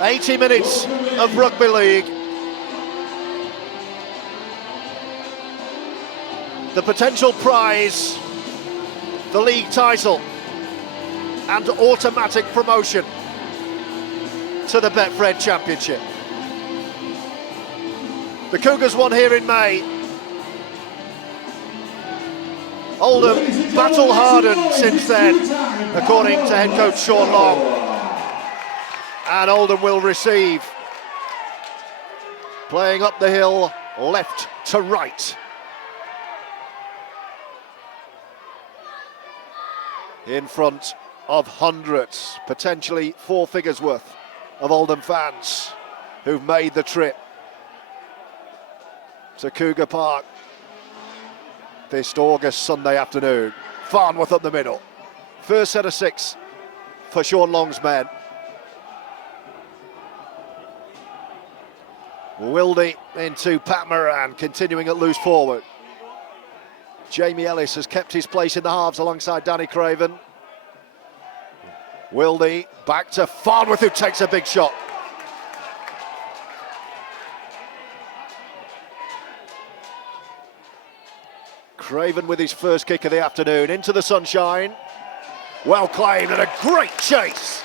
80 minutes of rugby league. The potential prize, the league title and automatic promotion to the Betfred Championship. The Cougars won here in May. Oldham battle-hardened since then, according to head coach Sean Long. And Oldham will receive, playing up the hill, left to right. In front of hundreds, potentially four figures worth of Oldham fans who've made the trip to Cougar Park this August Sunday afternoon. Farnworth up the middle. First set of six for Sean Long's men. Wildy into Pat Moran, continuing at loose forward. Jamie Ellis has kept his place in the halves alongside Danny Craven. Wildy back to Farnworth, who takes a big shot. Craven with his first kick of the afternoon into the sunshine. Well claimed and a great chase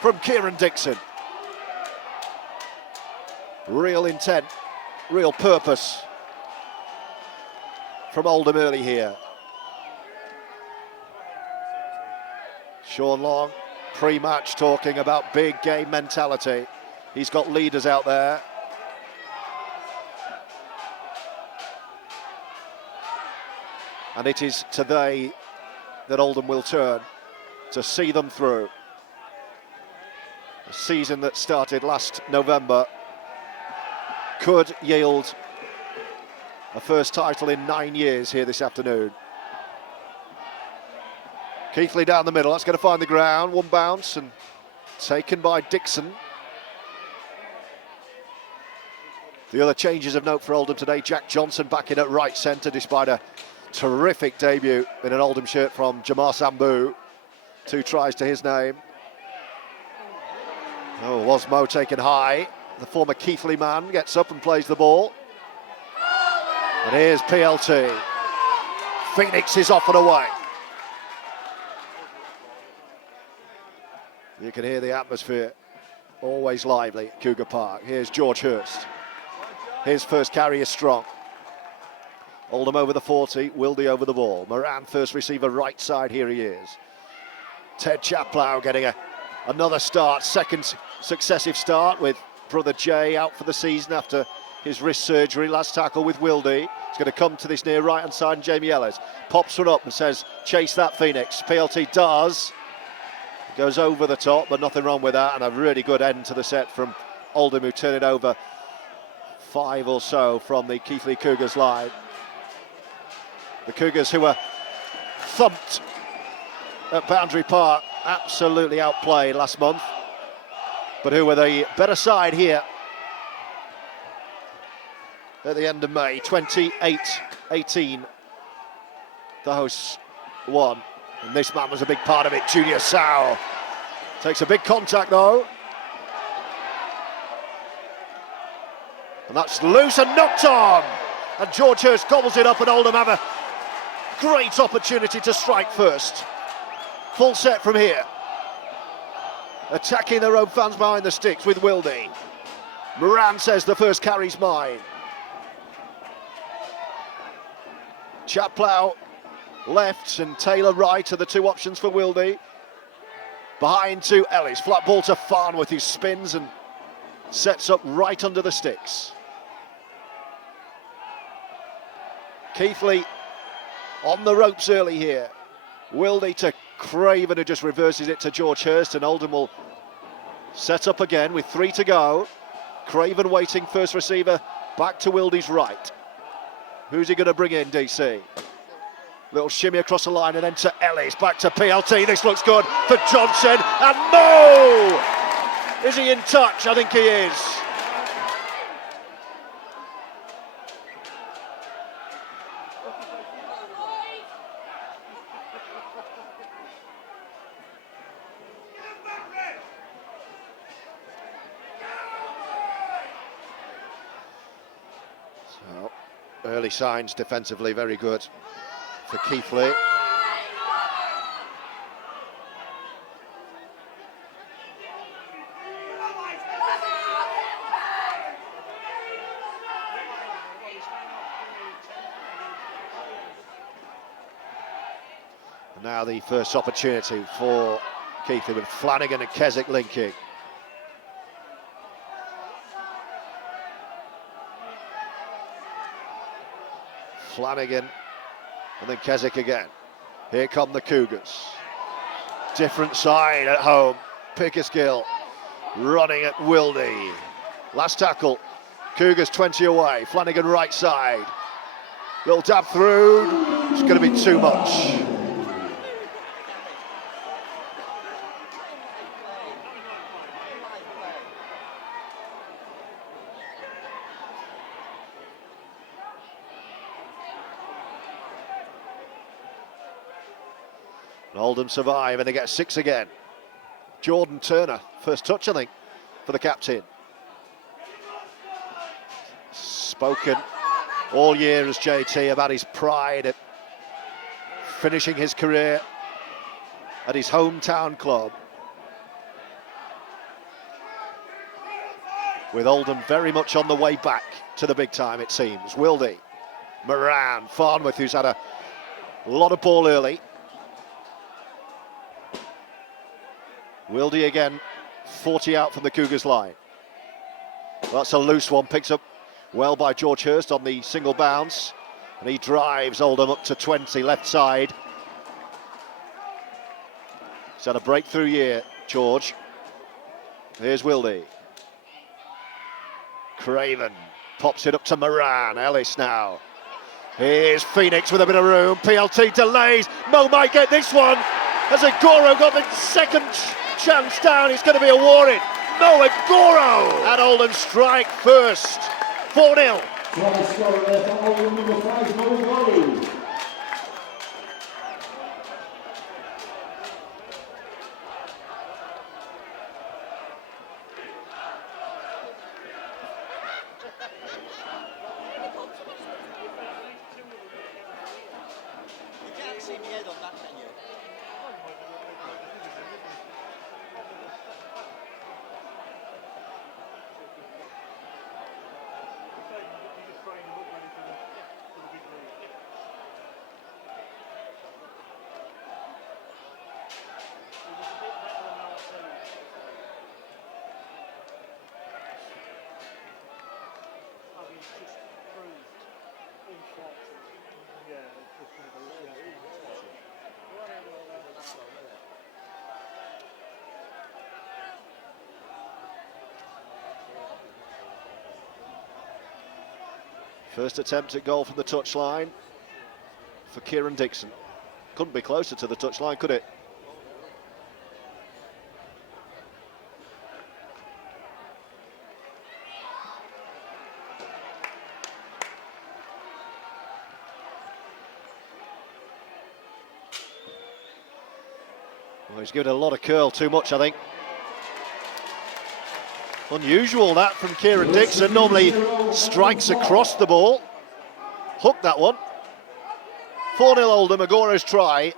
from Kieran Dixon. Real intent, real purpose from Oldham early here. Sean Long, pre-match, talking about big game mentality. He's got leaders out there. And it is today that Oldham will turn to see them through. A season that started last November could yield a first title in 9 years here this afternoon. Keighley down the middle, that's going to find the ground. One bounce and taken by Dixon. The other changes of note for Oldham today, Jack Johnson back in at right centre despite a terrific debut in an Oldham shirt from Jamar Sambu. 2 tries to his name. Oh, Wasmo taken high. The former Keighley man gets up and plays the ball. And here's PLT. Phoenix is off and away. You can hear the atmosphere, always lively at Cougar Park. Here's George Hirst. His first carry is strong. Oldham over the 40, Wildy over the ball. Moran, first receiver, right side, here he is. Ted Chaplow getting another start, second successive start with brother Jay out for the season after his wrist surgery. Last tackle with Wildy. He's going to come to this near right-hand side, and Jamie Ellis pops one up and says, chase that Phoenix. PLT does. Goes over the top, but nothing wrong with that, and a really good end to the set from Oldham, who turn it over 5 or so from the Keighley Cougars line. The Cougars, who were thumped at Boundary Park, absolutely outplayed last month, but who were the better side here at the end of May. 28-18, the hosts won. And this man was a big part of it, Junior Sow. Takes a big contact though. And that's loose and knocked on. And George Hirst gobbles it up, and Oldham have a great opportunity to strike first. Full set from here. Attacking their own fans behind the sticks with Wildy. Moran says the first carry's mine. Chaplow left and Taylor right are the two options for Wildy. Behind to Ellis, flat ball to Farnworth, who spins and sets up right under the sticks. Keighley on the ropes early here. Wildy to Craven, who just reverses it to George Hirst, and Oldham will set up again with 3 to go. Craven waiting, first receiver, back to Wildy's right. Who's he going to bring in, DC? Little shimmy across the line and then to Ellis, back to PLT. This looks good for Johnson, and Mo! Is he in touch? I think he is. Early signs defensively, very good for Keighley. And now the first opportunity for Keighley with Flanagan and Keswick linking. Flanagan and then Keswick again. Here come the Cougars. Different side at home. Pickersgill running at Wildy. Last tackle. Cougars 20 away. Flanagan right side. Little dab through. It's going to be too much. Oldham survive and they get 6 again. Jordan Turner, first touch I think for the captain. Spoken all year as JT about his pride at finishing his career at his hometown club. With Oldham very much on the way back to the big time it seems. Wildy, Moran, Farnworth who's had a lot of ball early. Wildy again, 40 out from the Cougars line. That's a loose one, picked up well by George Hirst on the single bounce. And he drives Oldham up to 20, left side. He's had a breakthrough year, George. Here's Wildy. Craven pops it up to Moran, Ellis now. Here's Phoenix with a bit of room, PLT delays, Mo might get this one. As Agoro got the second chance down, it's going to be a war-in. No, Agoro! And Oldham strike first. 4-0. First attempt at goal from the touchline for Kieran Dixon. Couldn't be closer to the touchline, could it? Well, he's given a lot of curl, too much, I think. Unusual that from Kieran Dixon, normally strikes across the ball. Hooked that one. 4-0 Oldham, Agoro's try.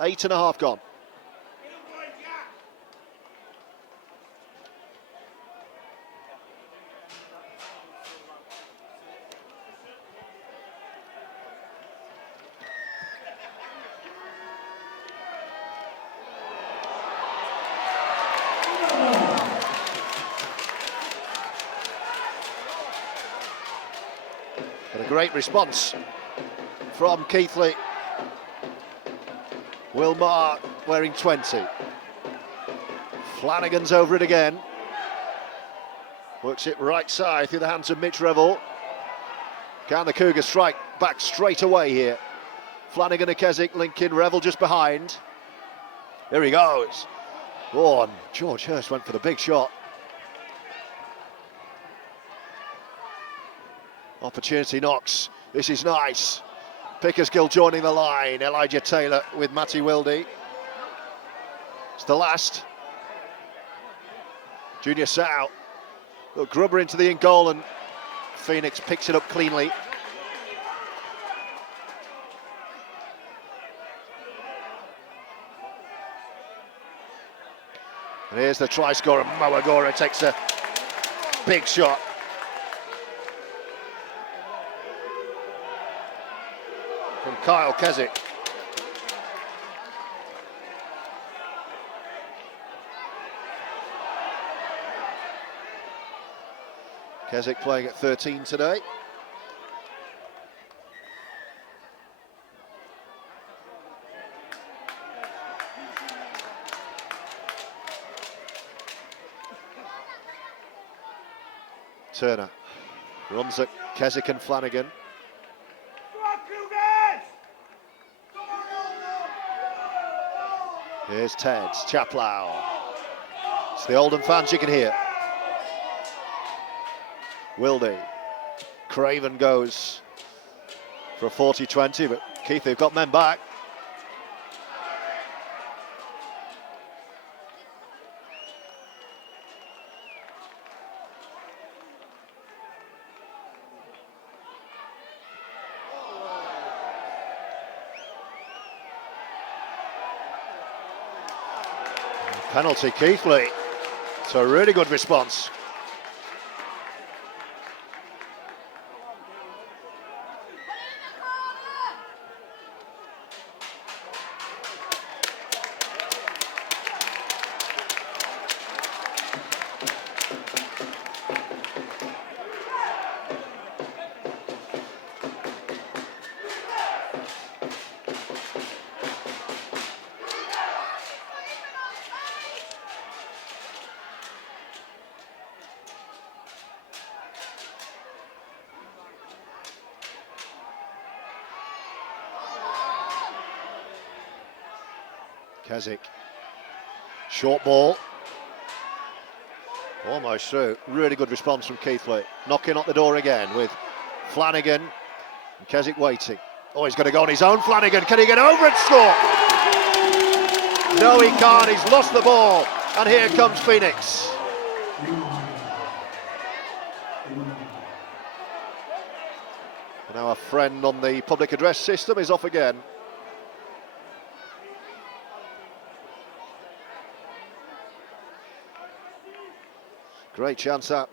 8.5 gone. But a great response from Keighley. Will Marr wearing 20. Flanagan's over it again. Works it right side through the hands of Mitch Revel. Can the Cougars strike back straight away here? Flanagan and Keswick linking, Revel just behind. Here he goes. Oh, and George Hirst went for the big shot. Opportunity knocks. This is nice. Pickersgill joining the line. Elijah Taylor with Matty Wildy. It's the last. Junior Sow. Grubber into the in goal and Phoenix picks it up cleanly. And here's the try scorer, Agoro takes a big shot. From Kyle Keighley. Keighley playing at 13 today. Turner runs at Keswick and Flanagan. Here's Teds, Chaplow. It's the Oldham fans you can hear. Wildy. Craven goes for a 40-20, but Keighley have got men back. Penalty, Keighley. It's a really good response. Keswick, short ball, almost through. Really good response from Keighley. Knocking at the door again with Flanagan and Keswick waiting. Oh, he's going to go on his own. Flanagan, can he get over and score? No, he can't. He's lost the ball, and here comes Phoenix. And our friend on the public address system is off again. Great chance that,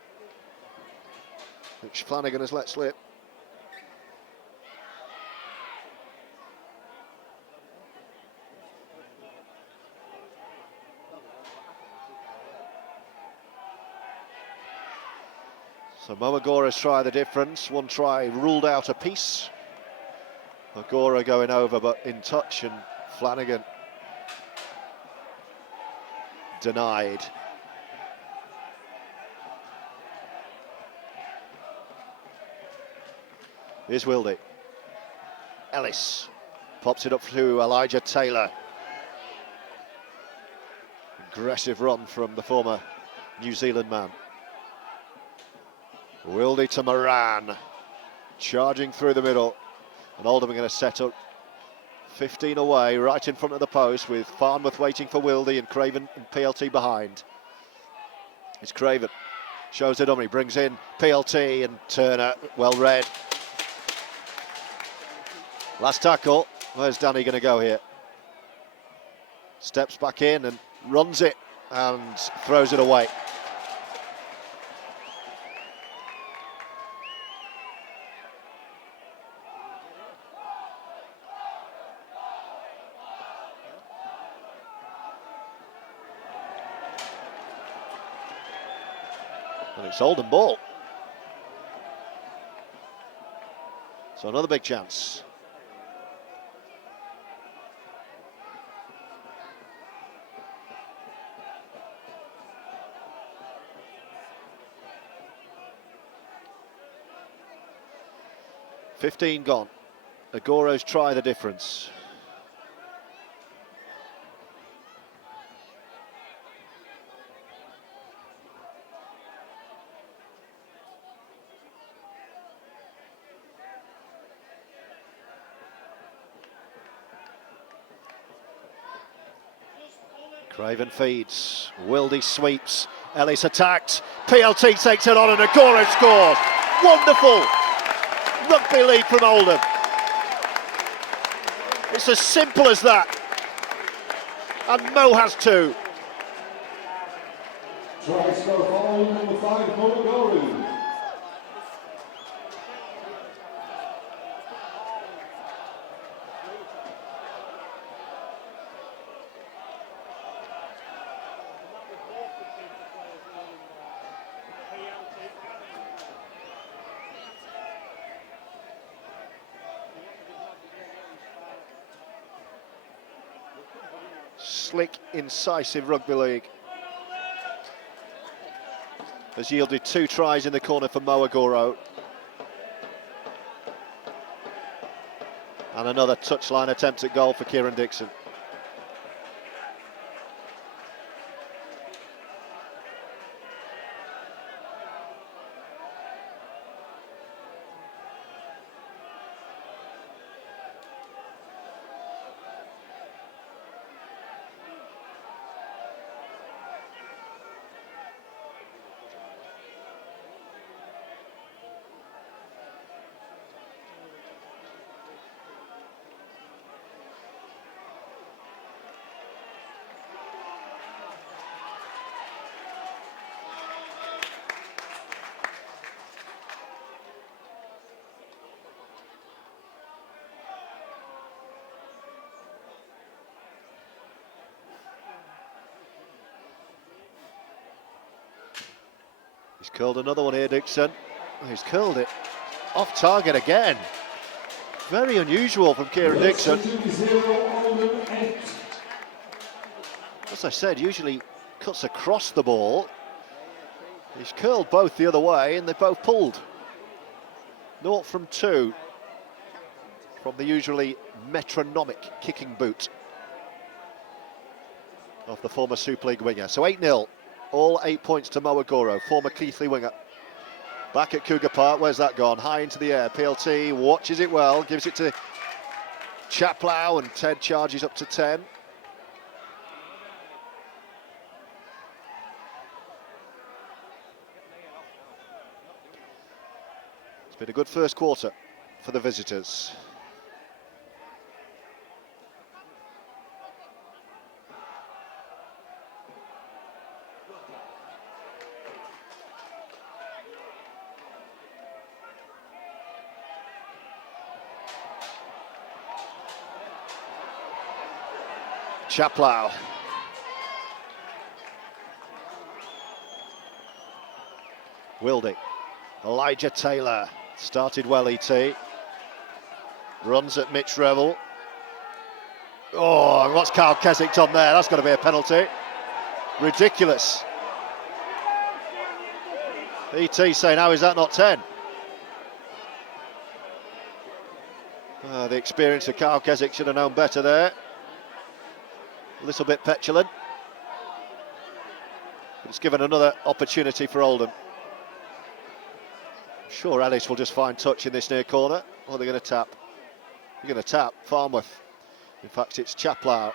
which Flanagan has let slip. So Agoro's try the difference. One try ruled out a piece. Agoro going over but in touch, and Flanagan denied. Here's Wildy. Ellis pops it up to Elijah Taylor. Aggressive run from the former New Zealand man. Wildy to Moran, charging through the middle, and Oldham are going to set up 15 away, right in front of the post, with Farnworth waiting for Wildy and Craven and PLT behind. It's Craven, shows it on, he brings in PLT and Turner, well read. Last tackle, where's Danny going to go here? Steps back in and runs it and throws it away. And it's Oldham ball. So another big chance. $15 gone. Agoro's try the difference. Craven feeds, Wildy sweeps, Ellis attacked, PLT takes it on and Agoro scores. Wonderful rugby league from Oldham. It's as simple as that. And Mo has two. Try score following number 5, Agoro. Slick, incisive rugby league has yielded 2 tries in the corner for Agoro. And another touchline attempt at goal for Kieran Dixon. He's curled another one here, Dixon. He's curled it off target again. Very unusual from Kieran Dixon. As I said, usually cuts across the ball. He's curled both the other way and they both pulled. 0 from 2 from the usually metronomic kicking boot of the former Super League winger. So 8-0. All 8 points to Agoro, former Keighley winger. Back at Cougar Park, where's that gone? High into the air, PLT watches it well, gives it to Chaplow, and Ted charges up to 10. It's been a good first quarter for the visitors. Chaplow. Wildy. Elijah Taylor. Started well, ET. Runs at Mitch Revel. Oh, what's Carl Keswick done there? That's got to be a penalty. Ridiculous. ET saying, how is that not 10? The experience of Carl Keswick should have known better there. A little bit petulant. But it's given another opportunity for Oldham. I'm sure Ellis will just find touch in this near corner. Or they're going to tap. They're going to tap Farnworth. In fact, it's Chaplow.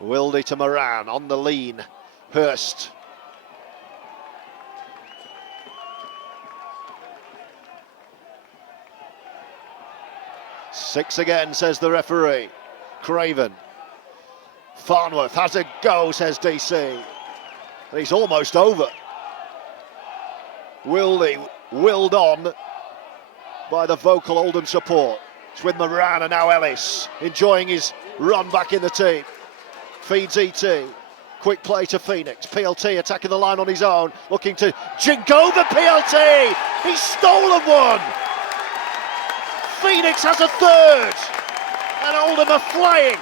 Wildy to Moran on the lean. Hirst. Six again, says the referee. Craven. Farnworth has a go, says DC. And he's almost over. Wildy willed on by the vocal Oldham support. It's with Moran and now Ellis enjoying his run back in the team. Feeds ET. Quick play to Phoenix. PLT attacking the line on his own, looking to jink over PLT. He's stolen one. Phoenix has a third. And Oldham are flying.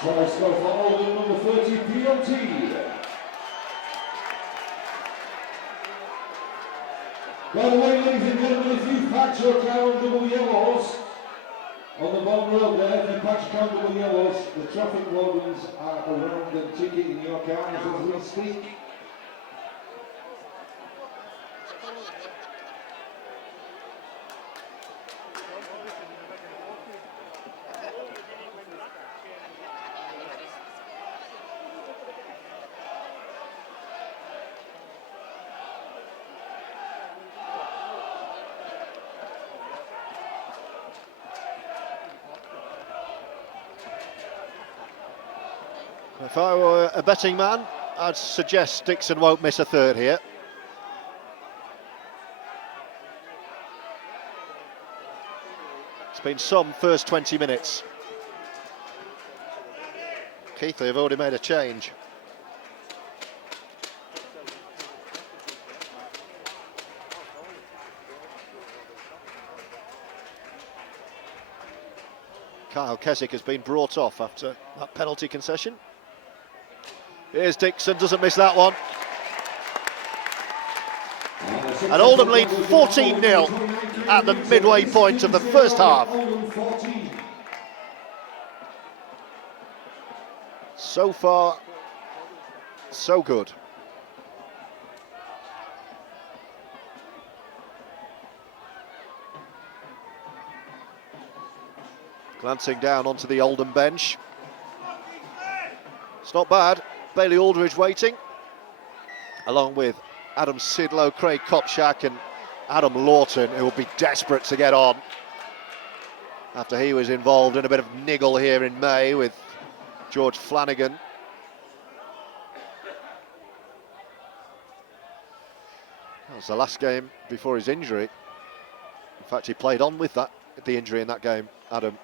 Try score for Oldham, number 30, PLT. By the way, ladies and gentlemen, if you patch your car on double yellows, on the bottom road there, if you patch car double yellows, the traffic wardens are around and ticketing your cars as we speak. If I were a betting man, I'd suggest Dixon won't miss a third here. It's been some first 20 minutes. Keighley have already made a change. Kyle Keswick has been brought off after that penalty concession. Here's Dixon, doesn't miss that one. And Oldham lead 14-0 at the midway point of the first half. So far, so good. Glancing down onto the Oldham bench. It's not bad. Bailey Aldridge waiting, along with Adam Sidlow, Craig Kopczak and Adam Lawton, who will be desperate to get on after he was involved in a bit of niggle here in May with George Flanagan. That was the last game before his injury. In fact, he played on with the injury in that game, Adam.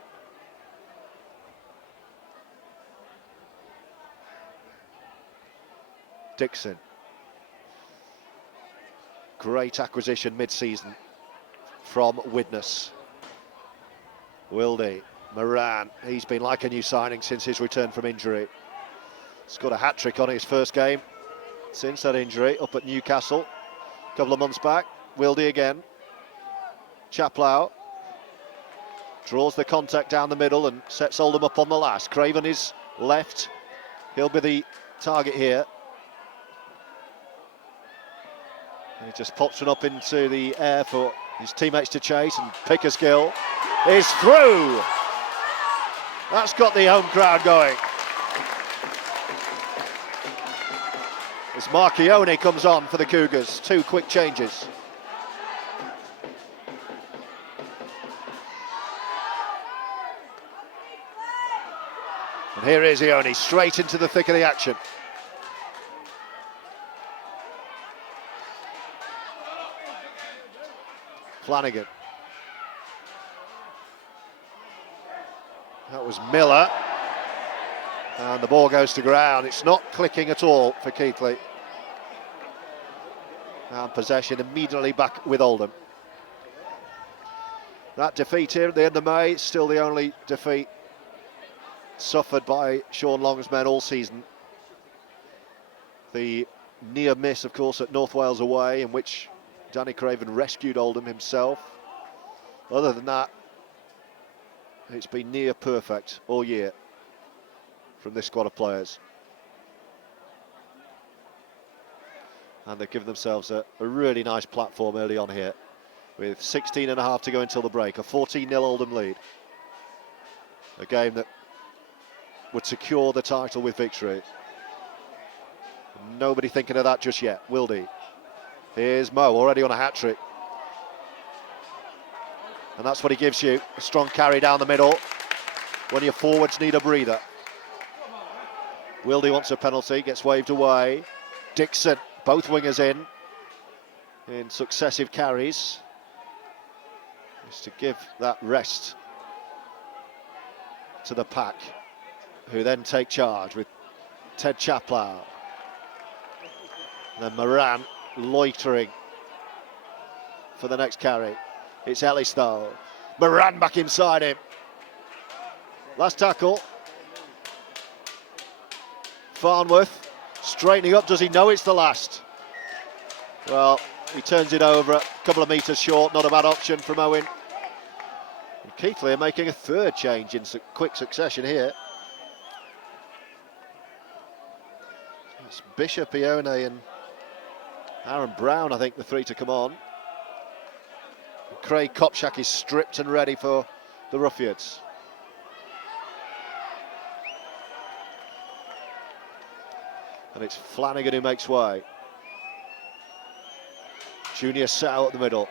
Dixon. Great acquisition mid-season from Widnes. Wilde, Moran, he's been like a new signing since his return from injury. Scored a hat-trick on his first game since that injury up at Newcastle a couple of months back. Wilde again. Chaplow draws the contact down the middle and sets Oldham up on the last. Craven is left. He'll be the target here. He just pops one up into the air for his teammates to chase, and Pickersgill is through. That's got the home crowd going. As Marchione comes on for the Cougars, two quick changes. And here is Ione, straight into the thick of the action. Flanagan. That was Miller. And the ball goes to ground. It's not clicking at all for Keighley. And possession immediately back with Oldham. That defeat here at the end of May is still the only defeat suffered by Sean Long's men all season. The near miss, of course, at North Wales away, in which Danny Craven rescued Oldham himself. Other than that, it's been near perfect all year from this squad of players. And they've given themselves a really nice platform early on here, with 16 and a half to go until the break. A 14-0 Oldham lead. A game that would secure the title with victory. Nobody thinking of that just yet. Wilde. Here's Mo, already on a hat-trick. And that's what he gives you, a strong carry down the middle when your forwards need a breather. Wilde wants a penalty, gets waved away. Dixon, both wingers in successive carries. Just to give that rest to the pack, who then take charge with Ted Chaplow. And then Moran loitering for the next carry. It's Ellis though. Moran back inside him. Last tackle. Farnworth straightening up. Does he know it's the last? Well, he turns it over a couple of metres short. Not a bad option from Owen. And Keighley are making a third change in quick succession here. It's Bishop, Ione and Aaron Brown, I think, the three to come on. Craig Kopczak is stripped and ready for the Ruffians. And it's Flanagan who makes way. Junior Sow at the middle.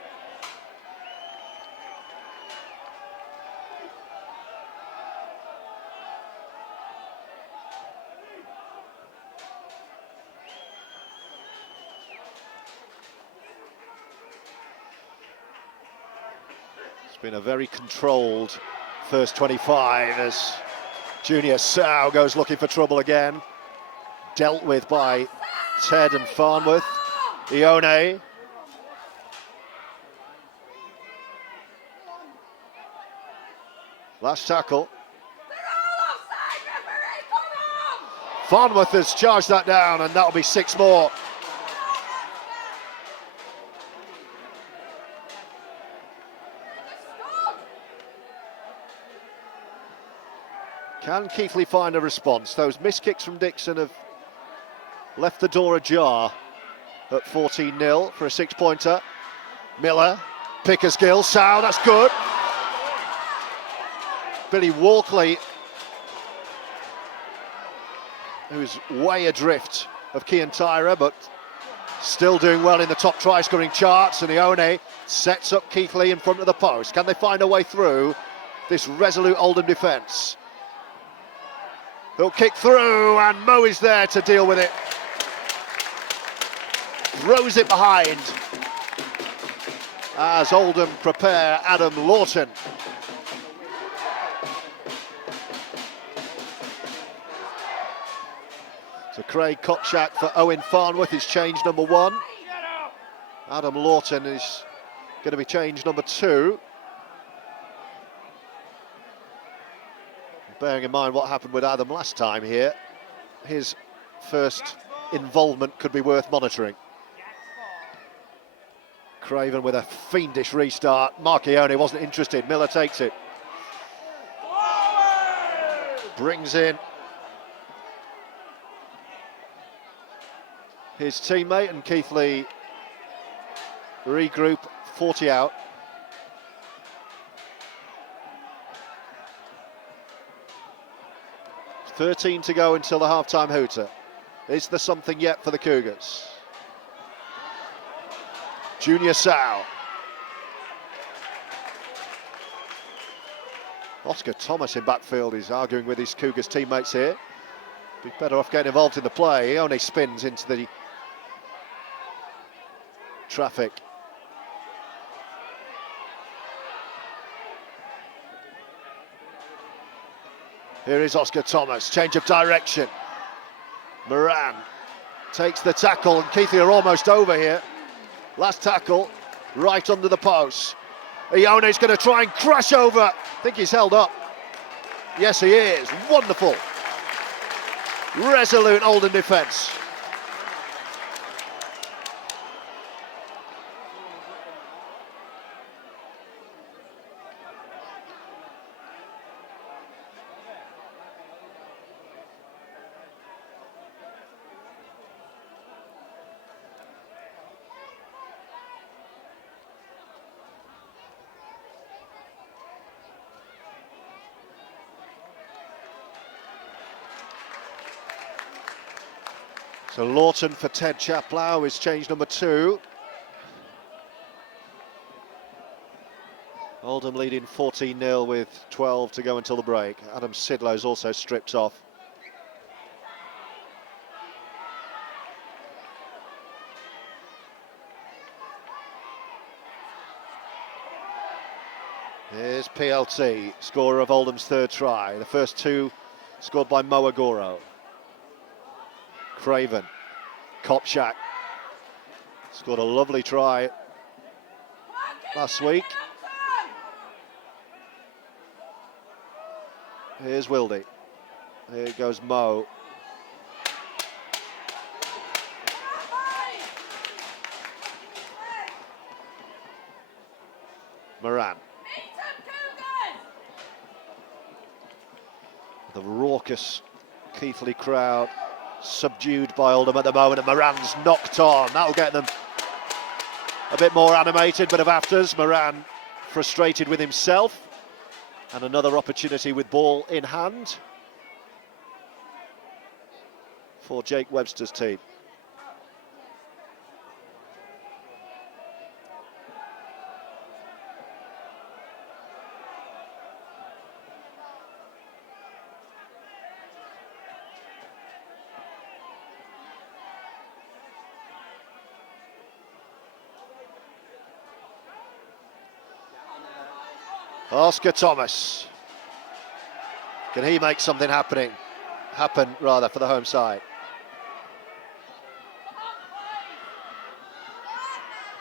Been a very controlled first 25 as Junior Sow goes looking for trouble again. Dealt with by Ted and Farnworth. Ione. Last tackle. Farnworth has charged that down, and that'll be 6 more. Can Keighley find a response? Those missed kicks from Dixon have left the door ajar at 14-0 for a 6-pointer. Miller, Pickersgill, Sow, that's good. Billy Walkley, who's way adrift of Kian Tyra, but still doing well in the top try-scoring charts, and Ione sets up Keighley in front of the post. Can they find a way through this resolute Oldham defence? They'll kick through, and Mo is there to deal with it. Throws it behind as Oldham prepare Adam Lawton. So Craig Kopchak for Owen Farnworth is change number 1. Adam Lawton is going to be change number 2. Bearing in mind what happened with Adam last time here, his first involvement could be worth monitoring. Craven with a fiendish restart. Marchione wasn't interested. Miller takes it. Brings in his teammate, and Keighley regroup, 40 out. .13 to go until the half-time hooter. Is there something yet for the Cougars? Junior Sow. Oscar Thomas in backfield is arguing with his Cougars teammates here. Be better off getting involved in the play. He only spins into the traffic. Here is Oscar Thomas, change of direction. Moran takes the tackle, and Keighley are almost over here. Last tackle, right under the post. Ione's going to try and crash over. I think he's held up. Yes, he is. Wonderful. Resolute Oldham defence. So Lawton for Ted Chaplow is change number 2. Oldham leading 14-0 with 12 to go until the break. Adam Sidlow's also stripped off. Here's PLT, scorer of Oldham's 3rd try. The first 2 scored by Mo Agoro. Craven, Kopchak, scored a lovely try last week. Here's Wildy. Here goes Mo. Moran. The raucous Keighley crowd subdued by Oldham at the moment, and Moran's knocked on. That'll get them a bit more animated, but of afters. Moran frustrated with himself, and another opportunity with ball in hand for Jake Webster's team. Oscar Thomas. Can he make something happen for the home side?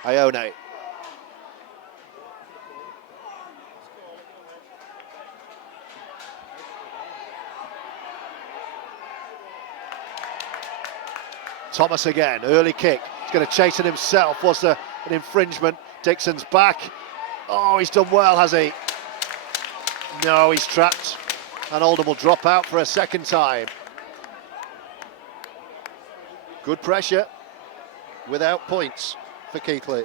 Ione. Thomas again, early kick. He's going to chase it himself. Was there an infringement? Dixon's back. Oh, he's done well, has he? No, he's trapped. And Oldham will drop out for a second time. Good pressure without points for Keighley.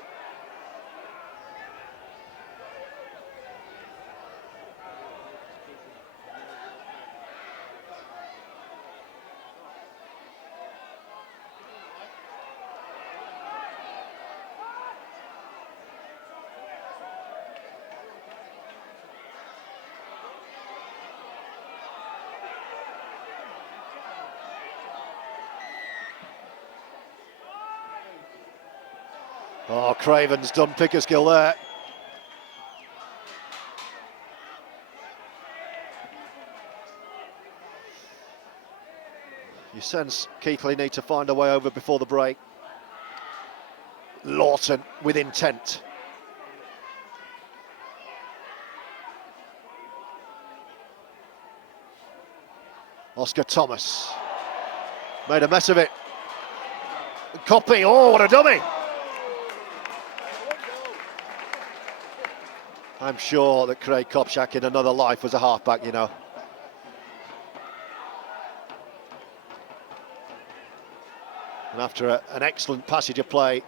Oh, Craven's done Pickersgill there. You sense Keighley need to find a way over before the break. Lawton with intent. Oscar Thomas made a mess of it. Copy, oh, what a dummy! I'm sure that Craig Kopczak in another life was a halfback, you know. And after an excellent passage of play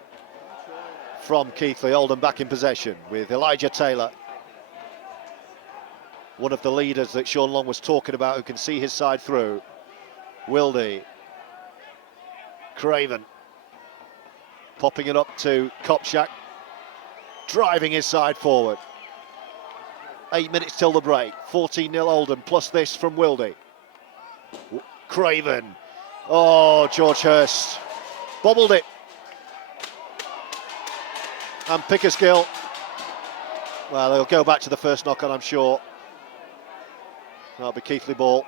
from Keighley, Oldham back in possession with Elijah Taylor. One of the leaders that Sean Long was talking about who can see his side through. Wildy. Craven. Popping it up to Kopczak. Driving his side forward. 8 minutes till the break. 14-0 Oldham, plus this from Wildy. Craven. Oh, George Hirst. Bobbled it. And Pickersgill. Well, they'll go back to the first knock-on, I'm sure. That'll be Keighley ball.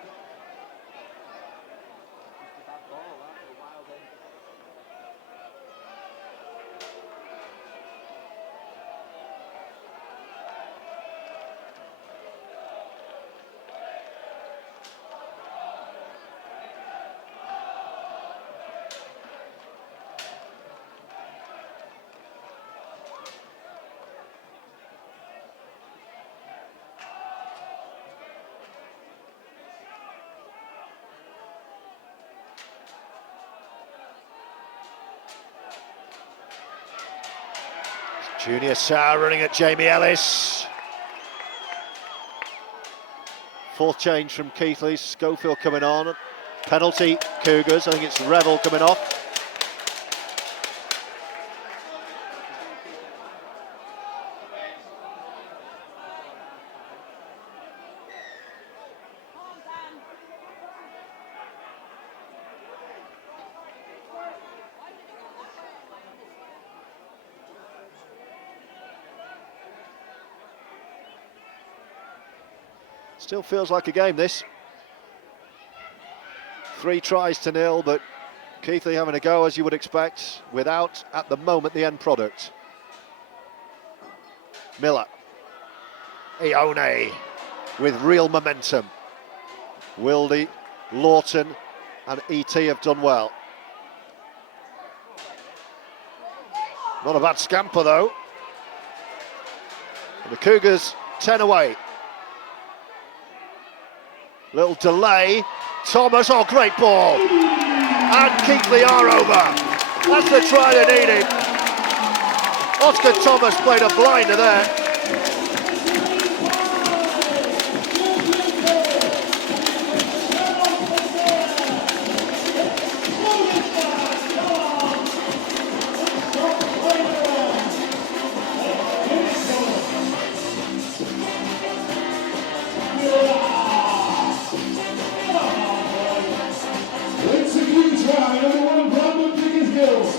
Junior Sauer running at Jamie Ellis. Fourth change from Keighley. Schofield coming on. Penalty, Cougars. I think it's Revel coming off. Still feels like a game, this. 3 tries to 0, but Keighley having a go as you would expect, without, at the moment, the end product. Miller. Ione with real momentum. Wildy, Lawton and E.T. have done well. Not a bad scamper, though. And the Cougars 10 away. Little delay. Thomas, oh, great ball. And Keighley are over. That's the try they needed. Oscar Thomas played a blinder there.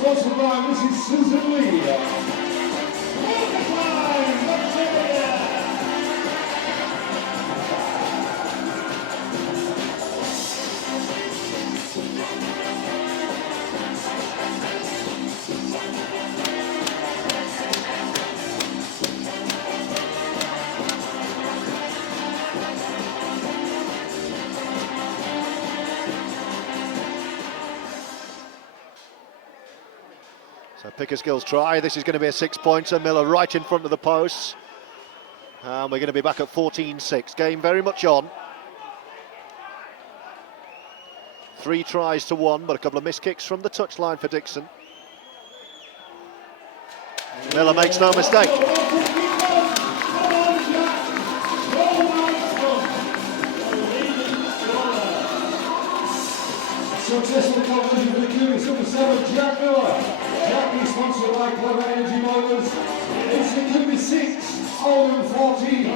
Sponsored by Mrs. Susan Lee. So Pickersgill's try. This is going to be a 6-pointer. Miller right in front of the posts. And we're going to be back at 14-6. Game very much on. 3 tries to 1, but a couple of missed kicks from the touchline for Dixon. Miller makes no mistake. Successful competition for the Keighley number 7, Jack Miller. Jack is sponsored by Clever Energy Motors. It's the Keighley 6, Oldham 14.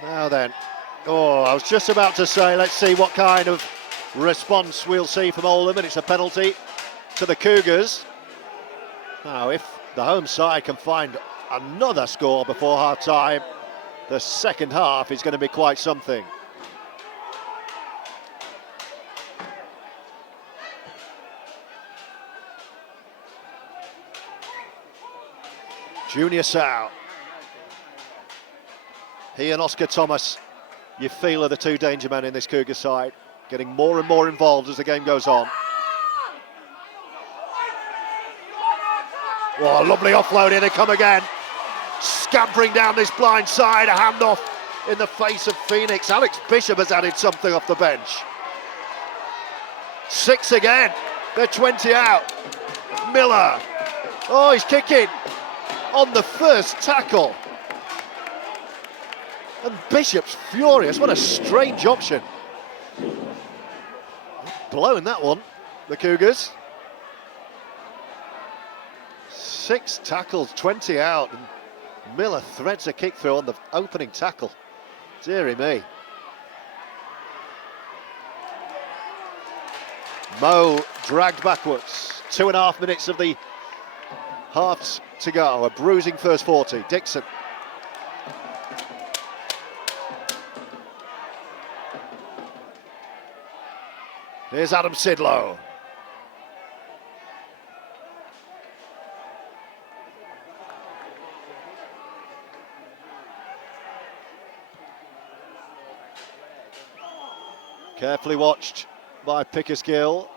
Now then, I was just about to say, let's see what kind of response we'll see from Oldham, and it's a penalty to the Cougars. Now, if the home side can find another score before half-time, the second half is going to be quite something. Junior Sow. He and Oscar Thomas, you feel, are the 2 danger men in this Cougar side, getting more and more involved as the game goes on. Oh, lovely offload, here they come again. Scampering down this blind side, a handoff in the face of Phoenix. Alex Bishop has added something off the bench. 6 again, they're 20 out. Miller, oh, he's kicking on the first tackle. And Bishop's furious. What a strange option. Blowing that one, the Cougars. 6 tackles, 20 out. And Miller threads a kick through on the opening tackle. Deary me. Mo dragged backwards. 2.5 minutes of the halves to go. A bruising first 40. Dixon. Here's Adam Sidlow. Carefully watched by Pickersgill.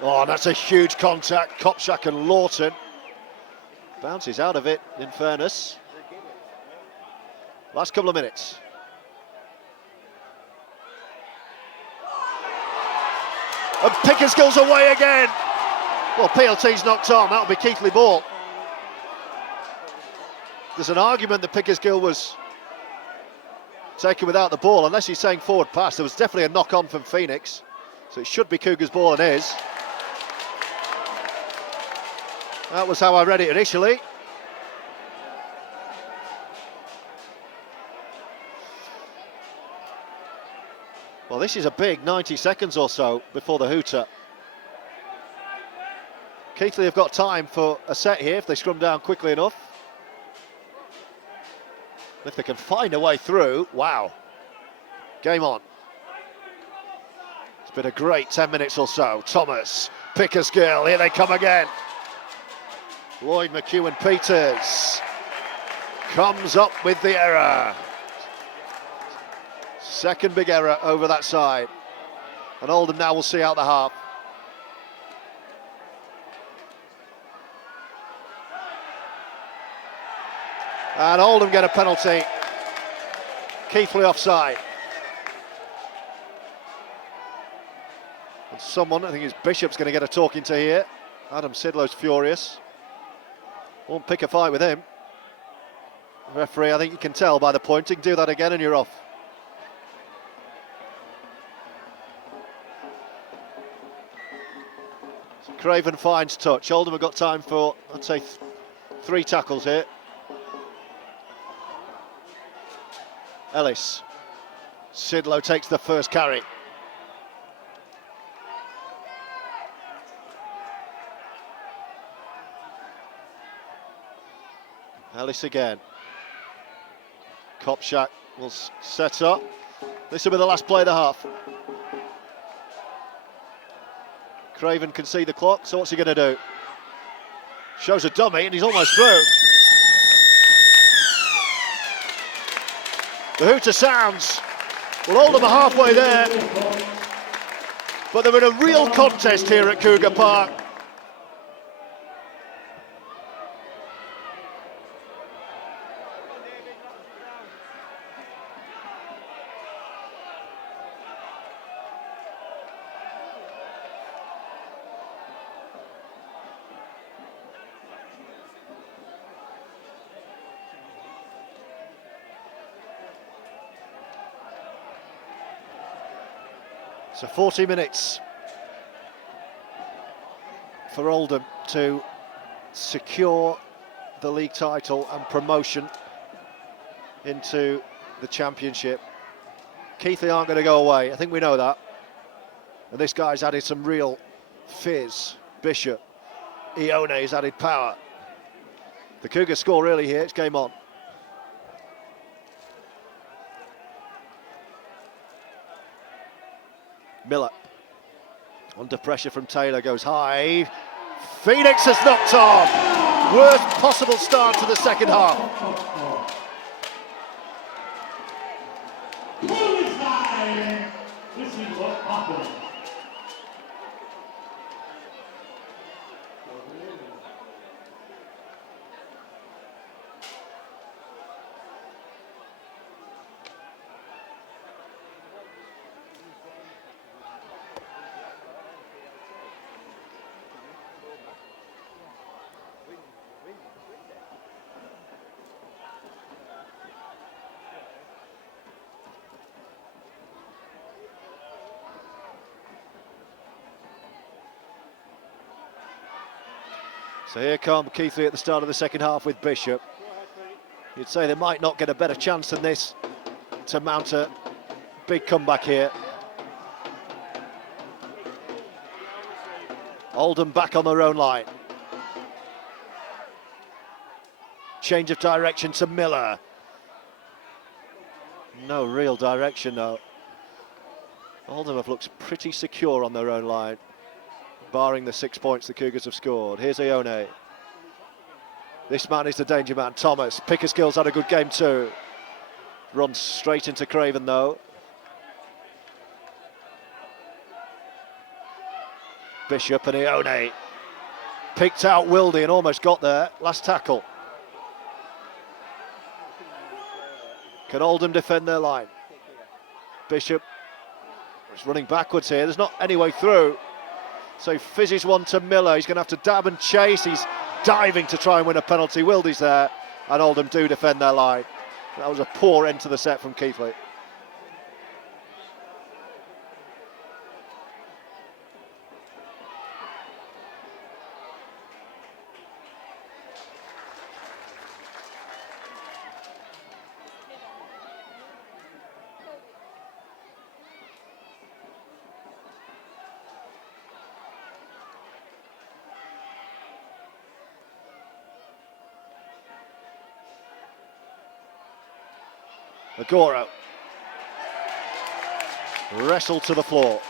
Oh, that's a huge contact. Kopczak and Lawton. Bounces out of it, in fairness. Last couple of minutes. And Pickersgill's away again. Well, PLT's knocked on. That'll be Keighley ball. There's an argument that Pickersgill was taken without the ball, unless he's saying forward pass. There was definitely a knock on from Phoenix, so it should be Cougars' ball, and is. That was how I read it initially. Well, this is a big 90 seconds or so before the hooter. Keighley have got time for a set here if they scrum down quickly enough. If they can find a way through, wow. Game on. It's been a great 10 minutes or so. Thomas, Pickersgill, here they come again. Lloyd McEwen-Peters comes up with the error. Second big error over that side. And Oldham now will see out the half. And Oldham get a penalty. Keighley offside. And someone, I think it's Bishop's going to get a talking to here. Adam Sidlow's furious. Won't pick a fight with him. Referee, I think you can tell by the pointing. Do that again and you're off. Craven finds touch. Oldham have got time for, I'd say, 3 tackles here. Ellis. Sidlow takes the first carry. Ellis again. Kopczak will set up. This will be the last play of the half. Craven can see the clock, so what's he going to do? Shows a dummy and he's almost through. The hooter sounds. Well, Oldham are halfway there. But they're in a real contest here at Cougar Park. So 40 minutes for Oldham to secure the league title and promotion into the championship. Keighley aren't going to go away, I think we know that. And this guy's added some real fizz. Bishop, Ione's added power. The Cougars score really here, it's game on. Miller, under pressure from Taylor, goes high. Phoenix has knocked on. Worst possible start to the second half. This is what happened. So here come Keighley at the start of the second half with Bishop. You'd say they might not get a better chance than this to mount a big comeback here. Oldham back on their own line. Change of direction to Miller. No real direction though. Oldham have looked pretty secure on their own line, barring the 6 points the Cougars have scored. Here's Ione. This man is the danger man, Thomas. Pickersgill's had a good game too. Runs straight into Craven though. Bishop and Ione. Picked out Wildy and almost got there. Last tackle. Can Oldham defend their line? Bishop is running backwards here. There's not any way through. So he fizzes one to Miller. He's going to have to dab and chase. He's diving to try and win a penalty. Wildy's there, and Oldham do defend their line. That was a poor end to the set from Keighley. Agoro. Wrestled to the floor.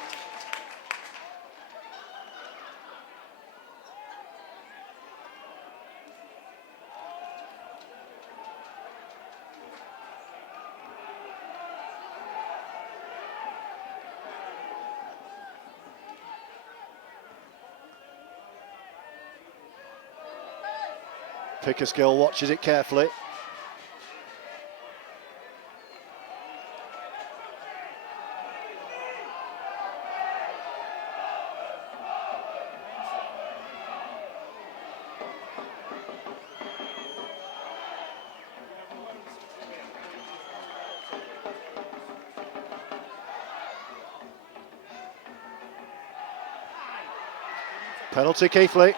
Pickersgill watches it carefully. Penalty, Keighley.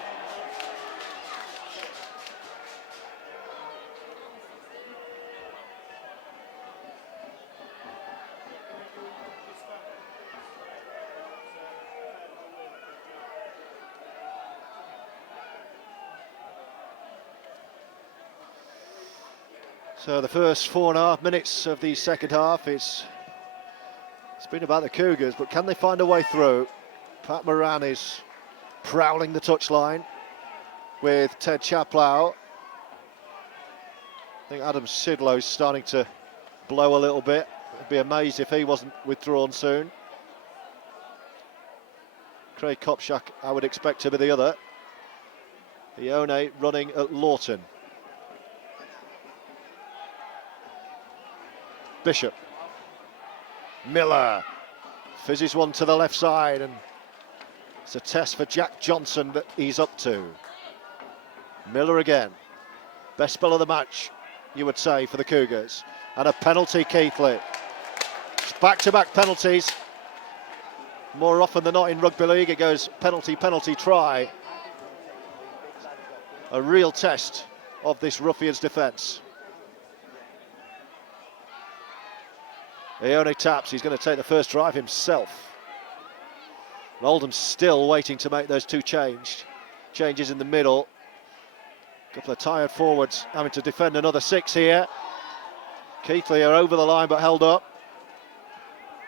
So the first 4.5 minutes of the second half, it's been about the Cougars, but can they find a way through? Pat Moran is prowling the touchline with Ted Chaplow. I think Adam Sidlow's starting to blow a little bit. I'd be amazed if he wasn't withdrawn soon. Craig Kopczak, I would expect to be the other. Ione running at Lawton. Bishop. Miller fizzes one to the left side, and it's a test for Jack Johnson that he's up to. Miller again. Best spell of the match, you would say, for the Cougars. And a penalty, Keighley. It's back-to-back penalties. More often than not in rugby league, it goes penalty, penalty, try. A real test of this Ruffians defence. Ione taps, he's going to take the first drive himself. And Oldham's still waiting to make those two changes in the middle. A couple of tired forwards having to defend another 6 here. Keighley are over the line but held up.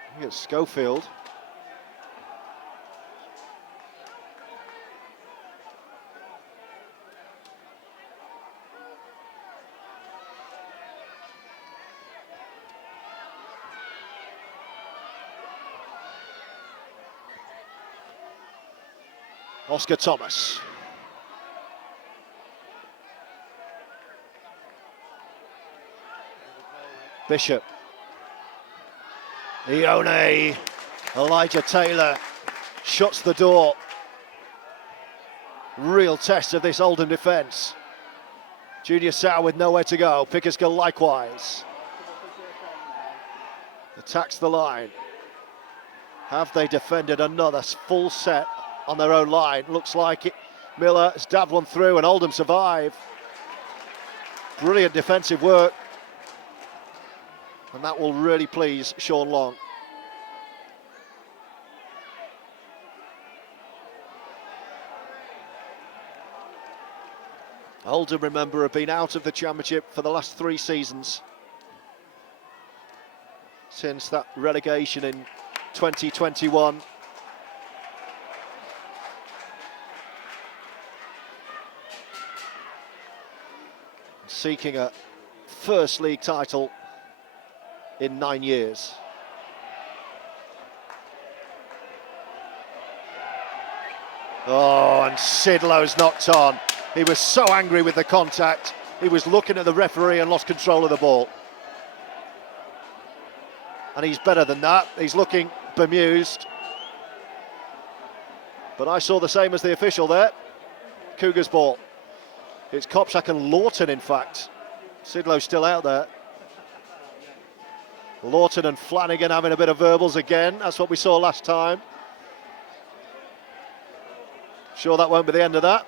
I think it's Schofield. Oscar Thomas. Bishop. Ione. Elijah Taylor shuts the door. Real test of this Oldham defence. Junior Sow with nowhere to go. Pickersgill likewise. Attacks the line. Have they defended another full set on their own line? Looks like it. Miller has dabbed one through and Oldham survive. Brilliant defensive work. And that will really please Sean Long. Oldham, remember, have been out of the championship for the last 3 seasons. Since that relegation in 2021. Seeking a first league title in 9 years. Oh, and Sidlow's knocked on. He was so angry with the contact. He was looking at the referee and lost control of the ball. And he's better than that. He's looking bemused. But I saw the same as the official there. Cougars ball. It's Kopczak and Lawton, in fact. Sidlow's still out there. Lawton and Flanagan having a bit of verbals again. That's what we saw last time. Sure that won't be the end of that.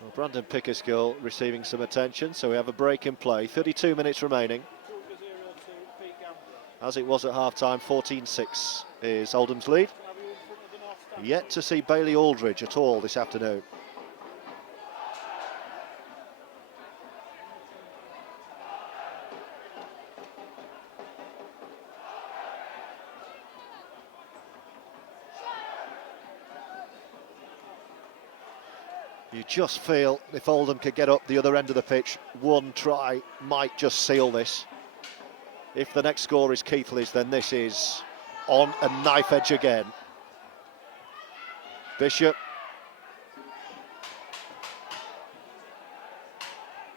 Well, Brandon Pickersgill receiving some attention, so we have a break in play. 32 minutes remaining. As it was at half-time, 14-6 is Oldham's lead. Yet to see Bailey Aldridge at all this afternoon. You just feel if Oldham could get up the other end of the pitch, one try might just seal this. If the next score is Keighley's, then this is on a knife edge again. Bishop.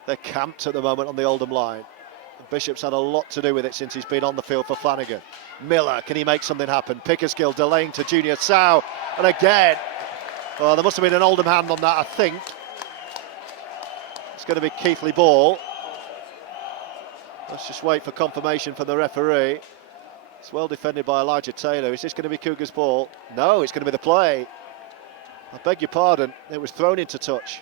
They're camped at the moment on the Oldham line. Bishop's had a lot to do with it since he's been on the field for Flanagan. Miller, can he make something happen? Pickersgill delaying to Junior Sow. And again, well, there must have been an Oldham hand on that, I think. It's going to be Keighley ball. Let's just wait for confirmation from the referee. It's well defended by Elijah Taylor. Is this going to be Cougars' ball? No, it's going to be the play. I beg your pardon, it was thrown into touch.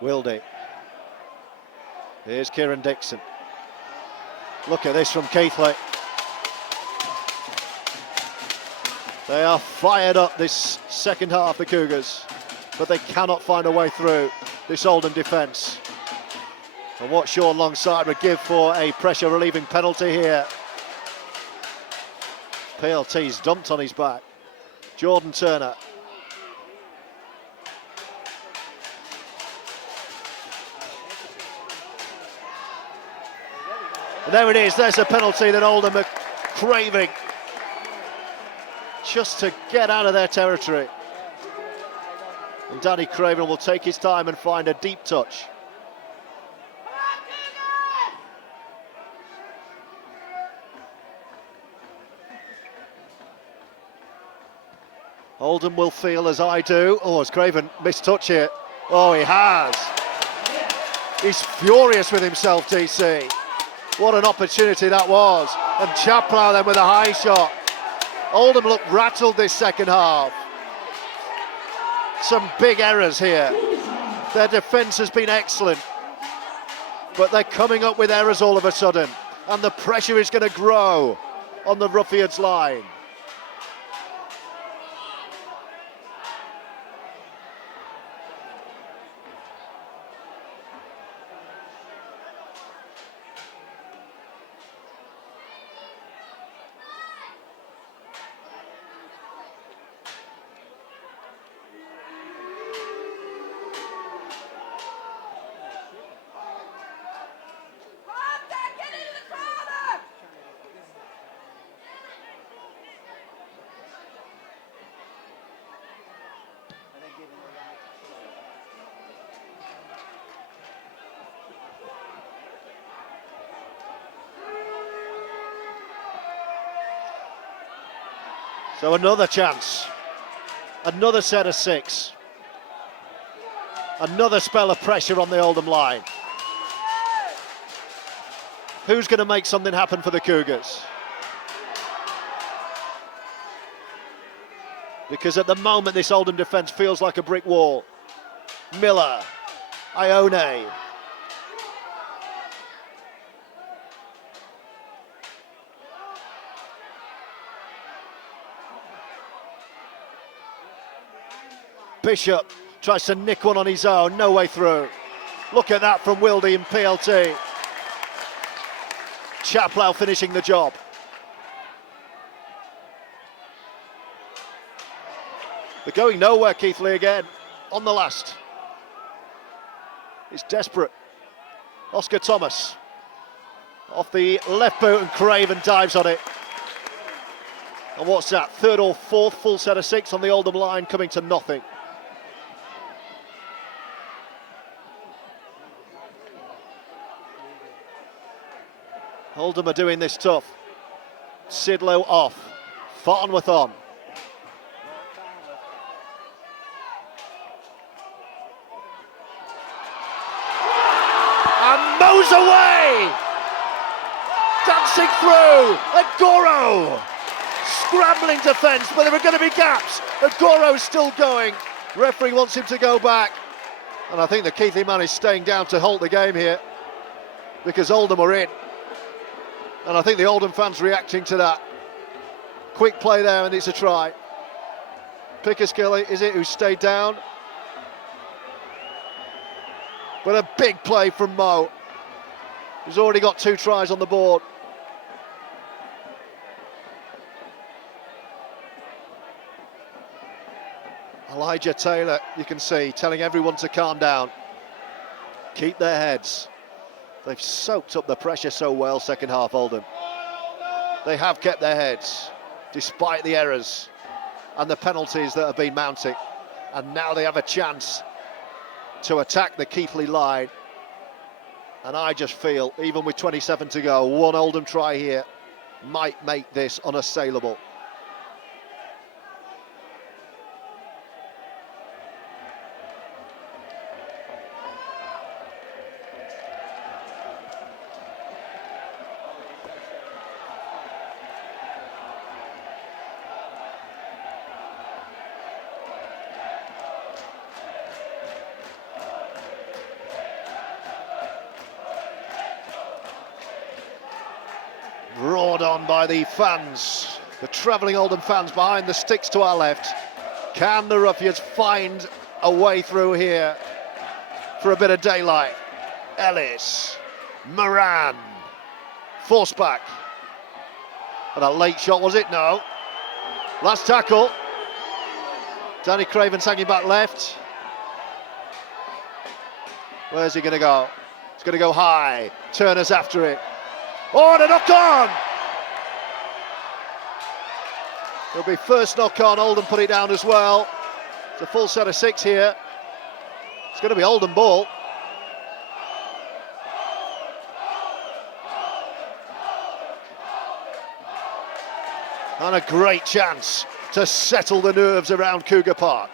Wildy. Here's Kieran Dixon. Look at this from Keighley. They are fired up this second half, the Cougars, but they cannot find a way through this Oldham defence. And what Sean Longside would give for a pressure relieving penalty here. PLT's dumped on his back. Jordan Turner. And there it is, there's a penalty that Oldham are craving just to get out of their territory. And Danny Craven will take his time and find a deep touch. Oldham will feel as I do. Oh, has Craven missed touch here? Oh, he has. He's furious with himself, DC. What an opportunity that was. And Chaplow then with a high shot. Oldham looked rattled this second half. Some big errors here. Their defence has been excellent, but they're coming up with errors all of a sudden, and the pressure is going to grow on the Ruffians line. So another chance, another set of six, another spell of pressure on the Oldham line. Who's going to make something happen for the Cougars? Because at the moment this Oldham defence feels like a brick wall. Miller, Ione. Bishop tries to nick one on his own, no way through. Look at that from Wildy and PLT. Chaplow finishing the job. They're going nowhere, Keighley again, on the last. It's desperate. Oscar Thomas off the left boot and Craven dives on it. And what's that, third or fourth full set of six on the Oldham line, coming to nothing. Oldham are doing this tough. Sidlow off, Farnworth on. And mows away! Dancing through, Agoro! Scrambling defence, but there are going to be gaps. Agoro's still going. Referee wants him to go back. And I think the Keighley man is staying down to halt the game here, because Oldham are in. And I think the Oldham fans reacting to that. Quick play there, and it's a try. Pickersgill, is it, who stayed down? But a big play from Mo, who's already got 2 tries on the board. Elijah Taylor, you can see, telling everyone to calm down. Keep their heads. They've soaked up the pressure so well, second half, Oldham. They have kept their heads, despite the errors and the penalties that have been mounting. And now they have a chance to attack the Keighley line. And I just feel, even with 27 to go, one Oldham try here might make this unassailable. Roared on by the fans, the travelling Oldham fans behind the sticks to our left. Can the Ruffians find a way through here for a bit of daylight? Ellis, Moran, forced back. And a late shot, was it? No. Last tackle. Danny Craven's hanging back left. Where's he going to go? It's going to go high. Turner's after it. Oh, and a knock on! It'll be first knock on. Oldham put it down as well. It's a full set of 6 here. It's going to be Oldham ball. And a great chance to settle the nerves around Cougar Park.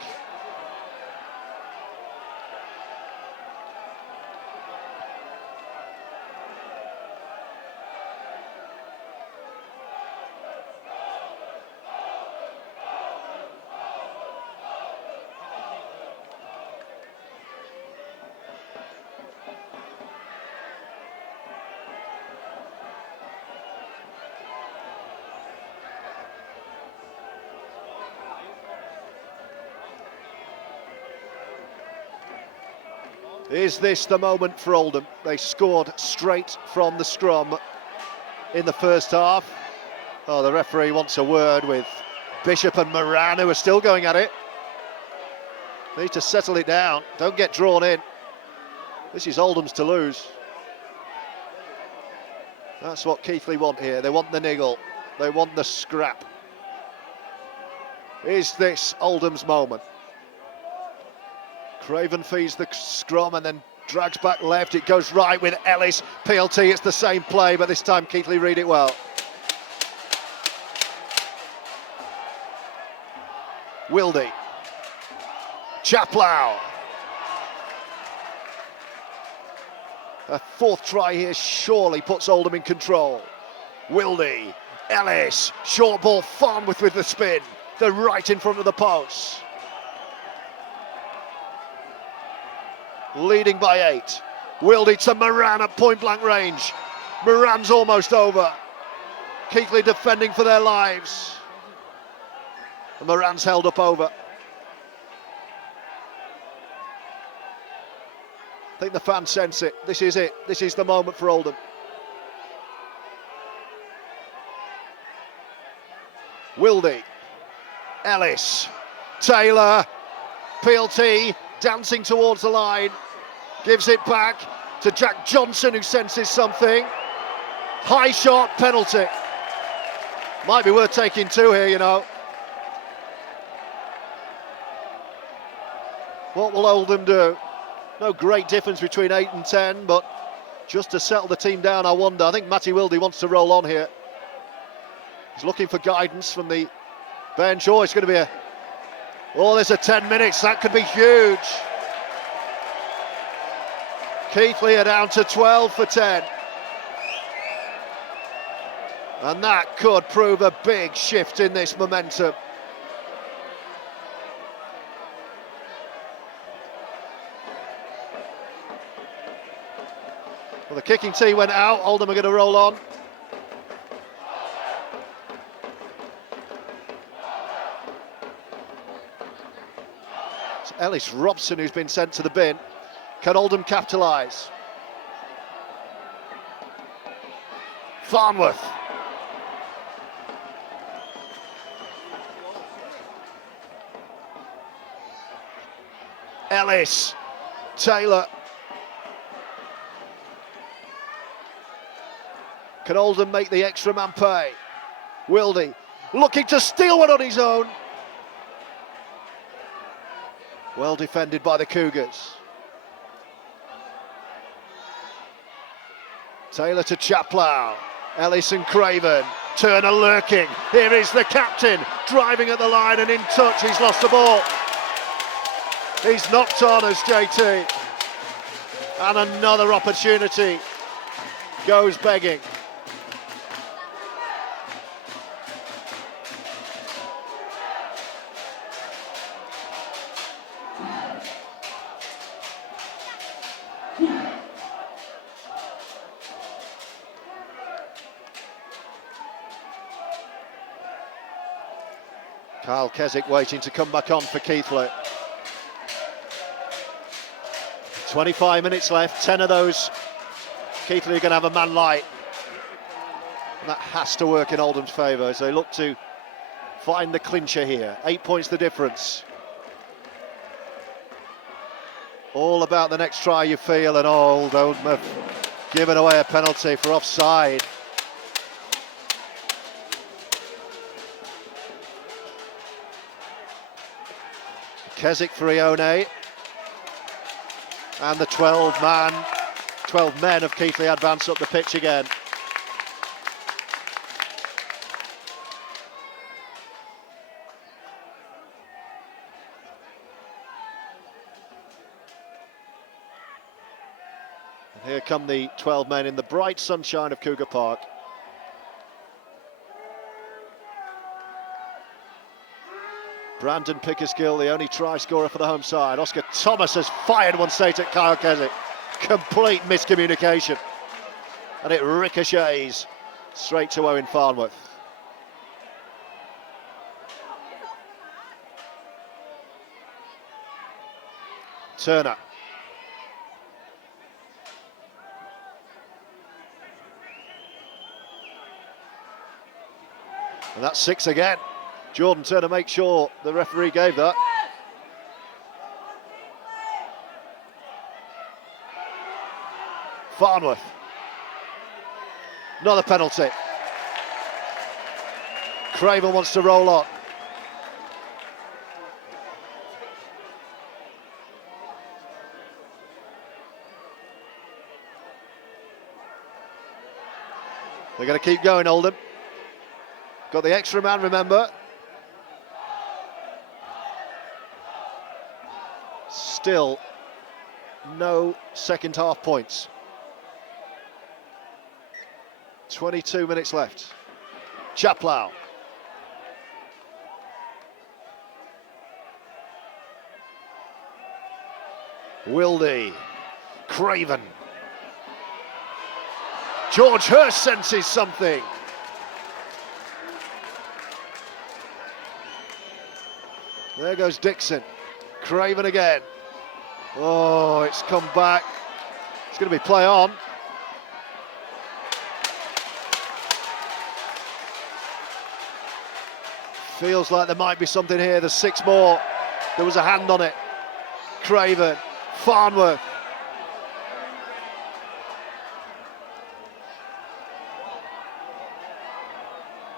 Is this the moment for Oldham? They scored straight from the scrum in the first half. Oh, the referee wants a word with Bishop and Moran, who are still going at it. Need to settle it down. Don't get drawn in. This is Oldham's to lose. That's what Keighley want here. They want the niggle. They want the scrap. Is this Oldham's moment? Craven feeds the scrum and then drags back left. It goes right with Ellis. PLT, it's the same play, but this time Keighley read it well. Wildy. Chaplow. A 4th try here surely puts Oldham in control. Wildy. Ellis. Short ball, Farnworth with the spin. They're right in front of the post. Leading by 8. Wildy to Moran at point blank range. Moran's almost over. Keighley defending for their lives. And Moran's held up over. I think the fans sense it. This is it. This is the moment for Oldham. Wildy. Ellis. Taylor. PLT. Dancing towards the line, gives it back to Jack Johnson, who senses something. High shot, penalty. Might be worth taking 2 here, you know. What will Oldham do? No great difference between 8 and 10, but just to settle the team down, I wonder. I think Matty Wildy wants to roll on here. He's looking for guidance from the bench. Oh, it's going to be a... Oh, there's a 10 minutes, that could be huge. Keighley are down to 12 for 10. And that could prove a big shift in this momentum. Well, the kicking tee went out, Oldham are going to roll on. Ellis Robson, who's been sent to the bin. Can Oldham capitalise? Farnworth. Ellis. Taylor. Can Oldham make the extra man pay? Wildy looking to steal one on his own. Well defended by the Cougars. Taylor to Chaplow. Ellis and Craven. Turner lurking. Here is the captain driving at the line and in touch. He's lost the ball. He's knocked on as JT. And another opportunity goes begging. Kyle Keswick waiting to come back on for Keighley. 25 minutes left, 10 of those Keighley are going to have a man light. And that has to work in Oldham's favour as they look to find the clincher here. 8 points the difference. All about the next try, you feel, and Oldham have given away a penalty for offside. Keswick for Ione, and the 12 men of Keighley advance up the pitch again. And here come the 12 men in the bright sunshine of Cougar Park. Brandon Pickersgill, the only try scorer for the home side. Oscar Thomas has fired one straight at Kyle Keswick. Complete miscommunication. And it ricochets straight to Owen Farnworth. Turner. And that's 6 again. Jordan Turner makes sure the referee gave that. Farnworth. Another penalty. Craven wants to roll on. They're going to keep going, Oldham. Got the extra man, remember. Still no second half points. 22 minutes left. Chaplow. Wildy. Craven. George Hirst senses something. There goes Dixon. Craven again. Oh, it's come back. It's going to be play on. Feels like there might be something here. There's 6 more. There was a hand on it. Craven. Farnworth.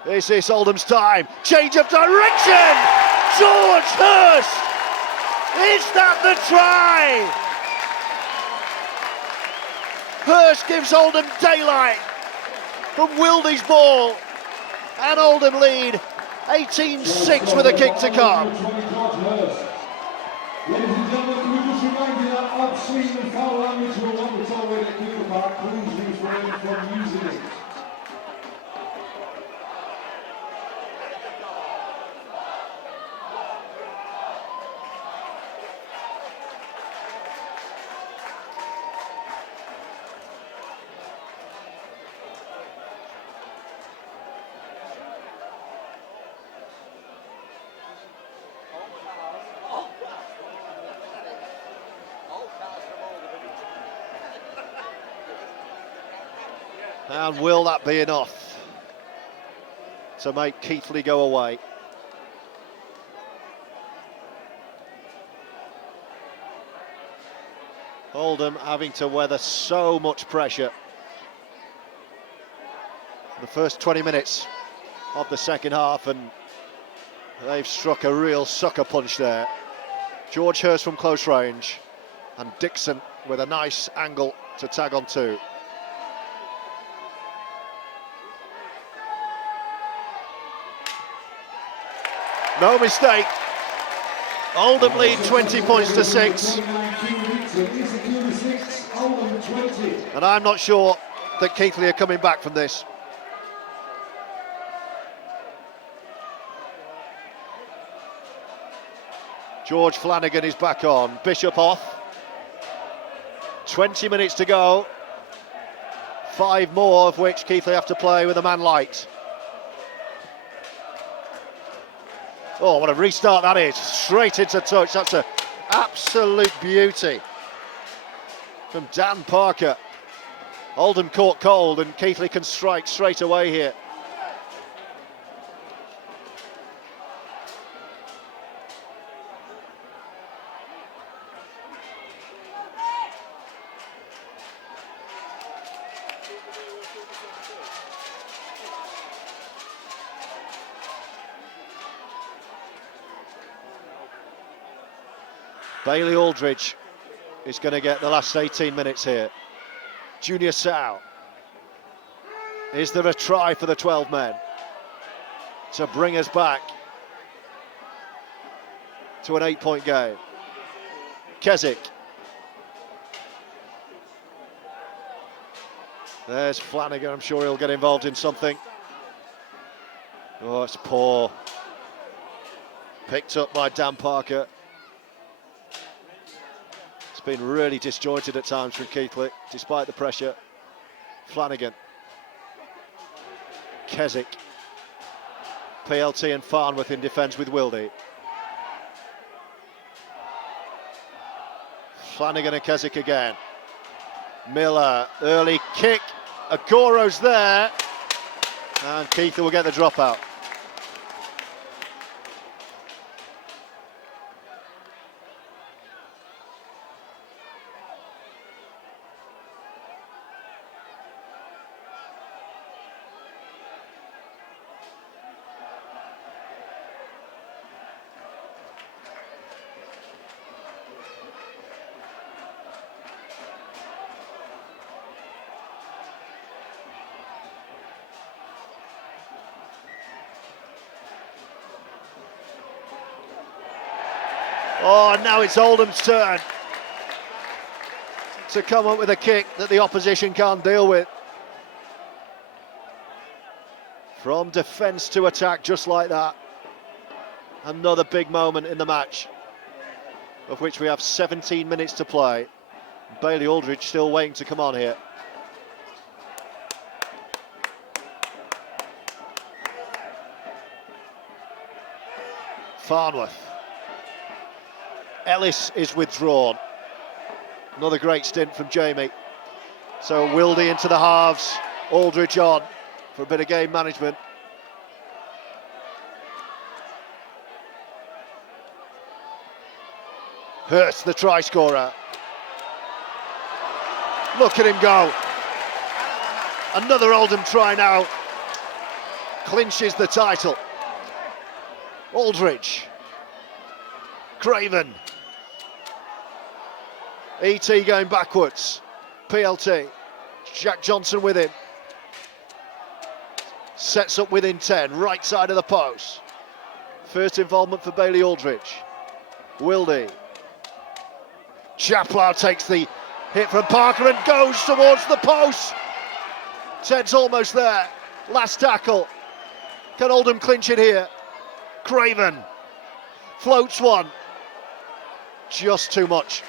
This is Oldham's time. Change of direction. George Hirst. Is that the try? Hirst gives Oldham daylight from Wildy's ball, and Oldham lead 18-6 with a kick to come. Ladies and gentlemen, can we just remind you that obscene and foul language will not be tolerated at Cougar Park. Please refrain from using it. And will that be enough to make Keighley go away? Oldham having to weather so much pressure. The first 20 minutes of the second half, and they've struck a real sucker punch there. George Hirst from close range, and Dixon with a nice angle to tag on two. No mistake. Oldham lead 20 points to 6. And I'm not sure that Keighley are coming back from this. George Flanagan is back on. Bishop off. 20 minutes to go. 5 more of which Keighley have to play with a man light. Oh, what a restart that is. Straight into touch. That's an absolute beauty from Dan Parker. Oldham caught cold and Keighley can strike straight away here. Bailey Aldridge is going to get the last 18 minutes here. Junior Sow. Is there a try for the 12 men to bring us back to an 8-point game? Keswick. There's Flanagan. I'm sure he'll get involved in something. Oh, it's poor. Picked up by Dan Parker. Been really disjointed at times from Keighley, despite the pressure. Flanagan. Keswick. PLT and Farnworth in defence with Wildy. Flanagan and Keswick again. Miller, early kick. Agoro's there. And Keighley will get the dropout. Oh, and now it's Oldham's turn to come up with a kick that the opposition can't deal with. From defence to attack, just like that. Another big moment in the match, of which we have 17 minutes to play. Bailey Aldridge still waiting to come on here. Farnworth. Ellis is withdrawn. Another great stint from Jamie. So Wildy into the halves, Aldridge on for a bit of game management. Hirst, the try scorer. Look at him go. Another Oldham try now. Clinches the title. Aldridge. Craven. E.T. going backwards. PLT. Jack Johnson with him. Sets up within 10, right side of the post. First involvement for Bailey Aldridge. Wildy. Chaplow takes the hit from Parker and goes towards the post. Ted's almost there. Last tackle. Can Oldham clinch it here? Craven. Floats one. Just too much.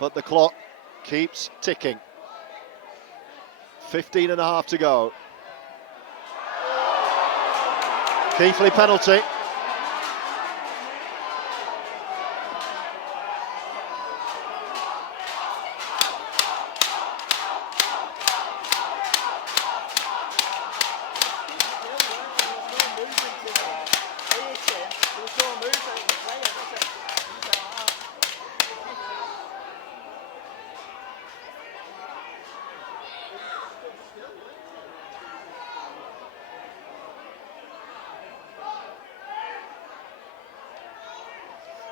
But the clock keeps ticking. 15 and a half to go. Keighley penalty.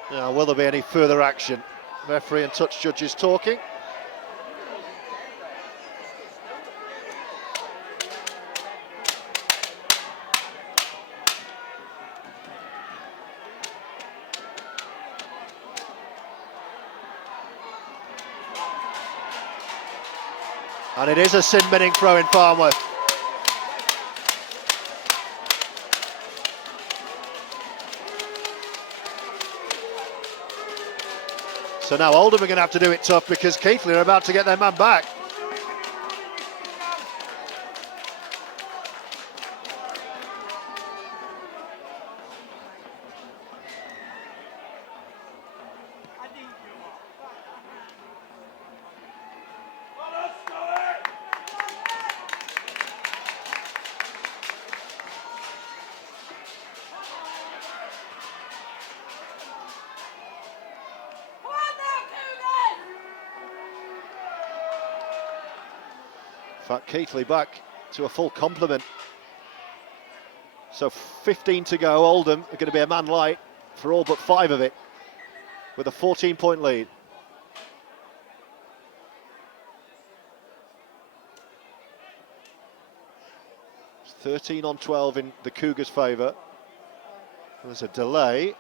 Now, will there be any further action? Referee and touch judges talking. And it is a sin-binning throw in Farnworth. So now Oldham are going to have to do it tough because Keighley are about to get their man back. In fact, Keighley back to a full complement. So 15 to go. Oldham are going to be a man light for all but 5 of it, with a 14-point lead. It's 13 on 12 in the Cougars' favour. There's a delay.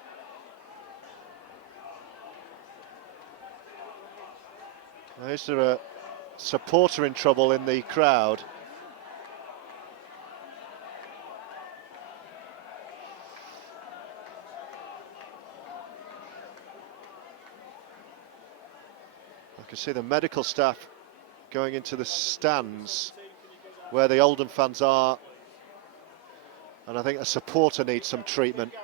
Is there a supporter in trouble in the crowd? I can see the medical staff going into the stands where the Oldham fans are, and I think a supporter needs some treatment.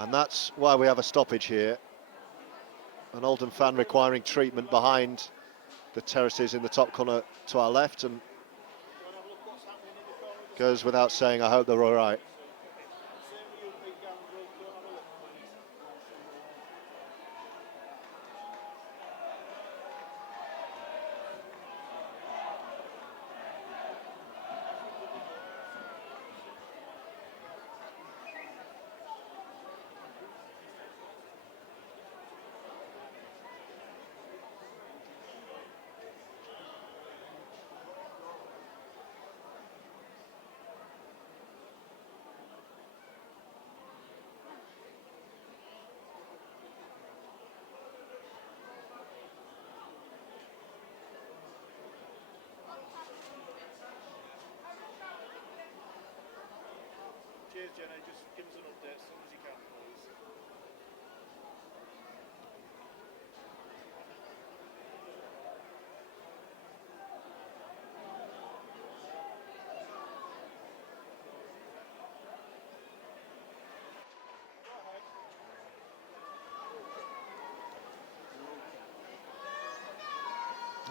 And that's why we have a stoppage here. An Oldham fan requiring treatment behind the terraces in the top corner to our left, and goes without saying, I hope they're all right. Cheers, Jenny. Just give us an update as soon as you can, please.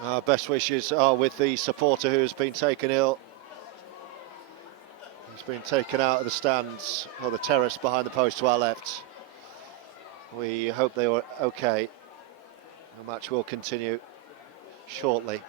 Our best wishes are with the supporter who has been taken ill. He's been taken out of the stands, or the terrace behind the post to our left. We hope they were okay. The match will continue shortly.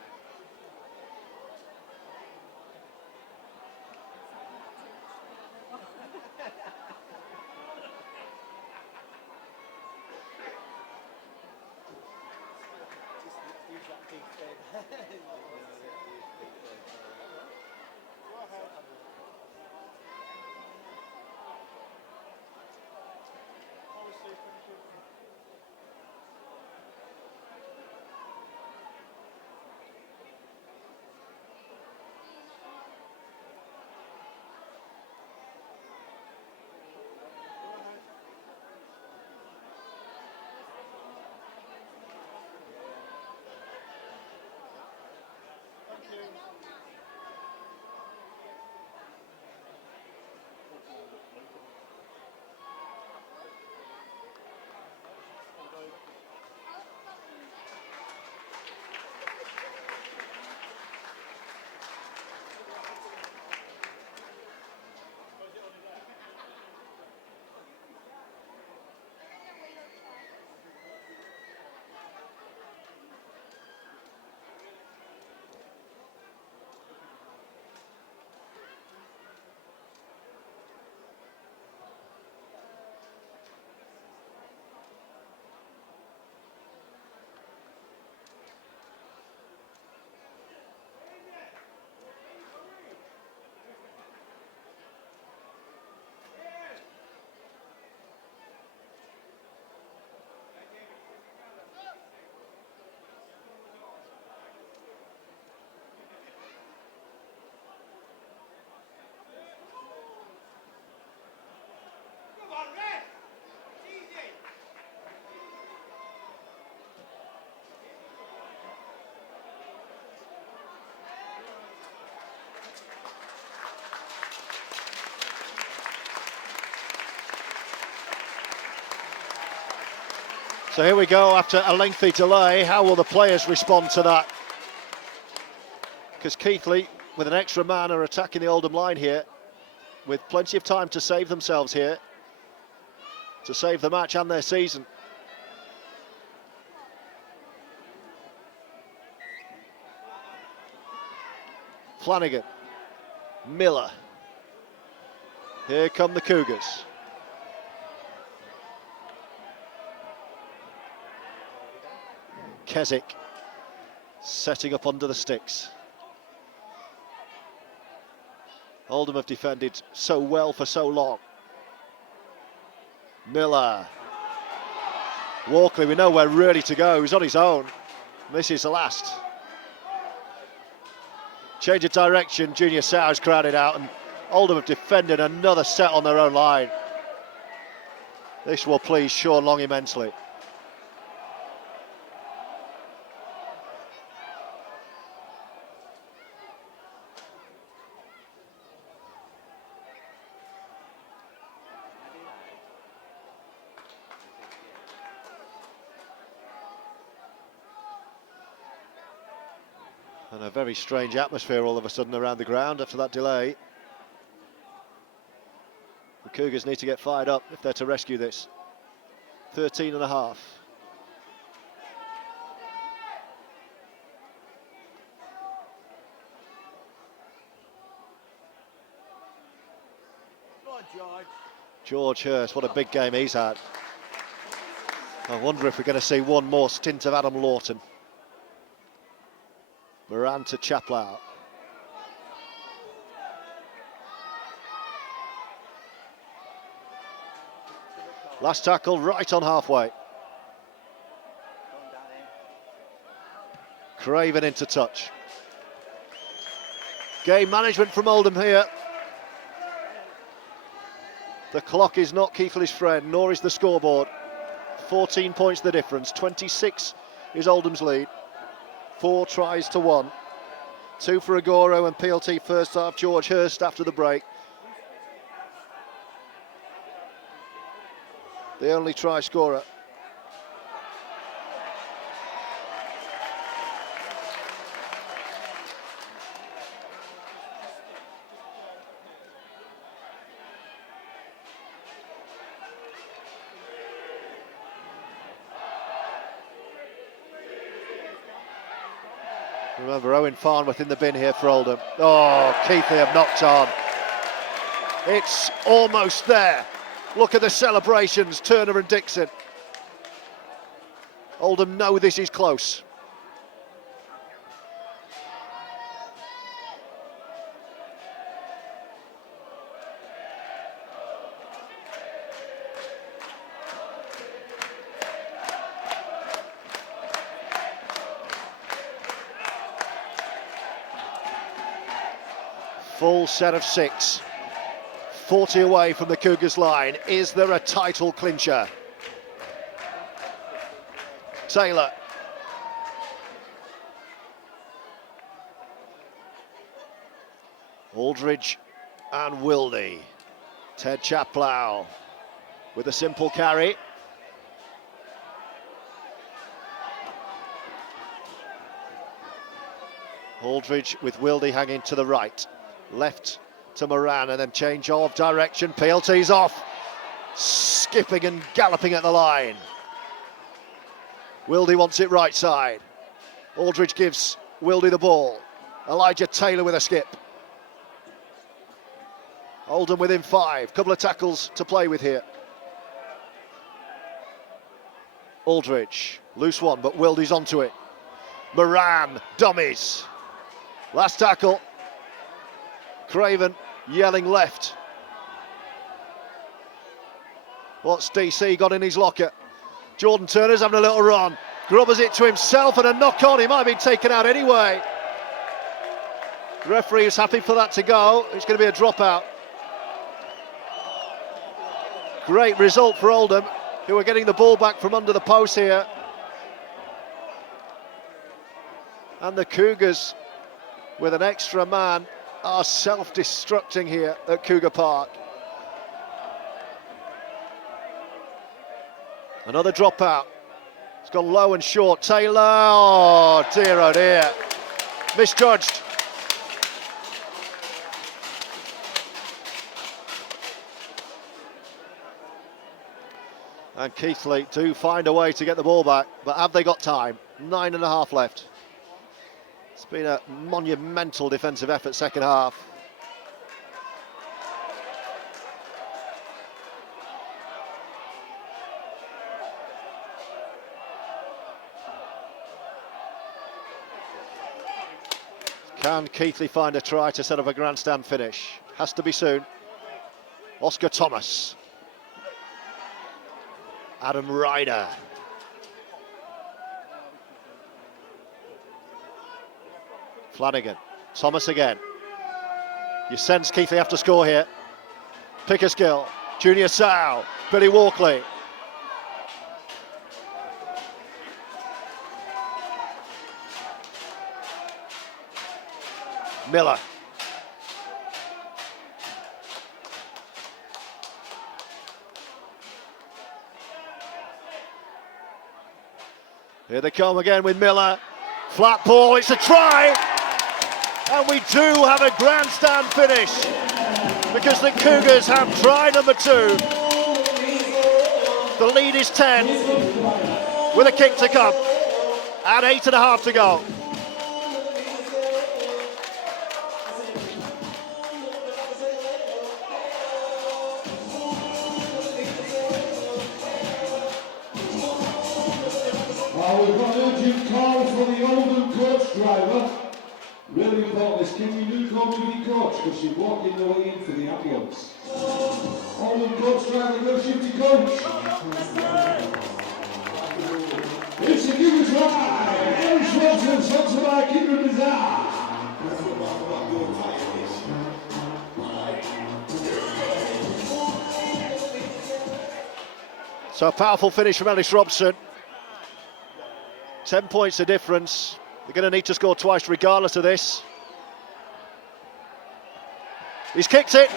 So here we go after a lengthy delay. How will the players respond to that? Because Keighley, with an extra man, are attacking the Oldham line here, with plenty of time to save themselves here, to save the match and their season. Flanagan, Miller. Here come the Cougars. Keswick setting up under the sticks. Oldham have defended so well for so long. Miller. Walkley, we know we're ready to go. He's on his own. This is the last. Change of direction, Junior Sowers crowded out, and Oldham have defended another set on their own line. This will please Sean Long immensely. And a very strange atmosphere all of a sudden around the ground after that delay. The Cougars need to get fired up if they're to rescue this. 13 and a half. Come on, George. George Hirst, what a big game he's had. I wonder if we're going to see one more stint of Adam Lawton. Moran to Chaplow. Last tackle right on halfway. Craven into touch. Game management from Oldham here. The clock is not Keighley's friend, nor is the scoreboard. 14 points the difference. 26 is Oldham's lead. 4 tries to 1. 2 for Agoro and PLT first half. George Hirst after the break. The only try scorer. Remember, Owen Farnworth in the bin here for Oldham. Oh, Keighley have knocked on. It's almost there. Look at the celebrations, Turner and Dixon. Oldham know this is close. Full set of 6. 40 away from the Cougars line. Is there a title clincher? Taylor. Aldridge and Wildy. Ted Chaplow with a simple carry. Aldridge with Wildy hanging to the right. Left to Moran and then change of direction. PLT's off. Skipping and galloping at the line. Wildy wants it right side. Aldridge gives Wildy the ball. Elijah Taylor with a skip. Oldham within 5. Couple of tackles to play with here. Aldridge, loose one, but Wildy's onto it. Moran, dummies. Last tackle. Craven yelling left. What's DC got in his locker? Jordan Turner's having a little run. Grubbers it to himself and a knock on. He might have been taken out anyway. The referee is happy for that to go. It's going to be a dropout. Great result for Oldham, who are getting the ball back from under the post here. And the Cougars, with an extra man, are self-destructing here at Cougar Park. Another dropout. It's gone low and short. Taylor, oh dear, misjudged. And Keighley do find a way to get the ball back, but have they got time? 9.5 left. It's been a monumental defensive effort second half. Can Keighley find a try to set up a grandstand finish? Has to be soon. Oscar Thomas. Adam Ryder. Flanagan. Thomas again. You sense Keighley have to score here. Pickersgill. Junior Sow. Billy Walkley. Miller. Here they come again with Miller. Flat ball, it's a try! And we do have a grandstand finish because the Cougars have try number 2. The lead is 10 with a kick to come and 8.5 to go. We've got an urgent call for the Oldham coach driver. Really important, this kid, you do call me the coach because she's walking the way in for the ambulance. Oldham coach driver, go shoot the coach. It's a good try. Eric Robson, sponsored by Kinder Bazaar. So a powerful finish from Ellis Robson. 10 points of difference. They're going to need to score twice regardless of this. He's kicked it.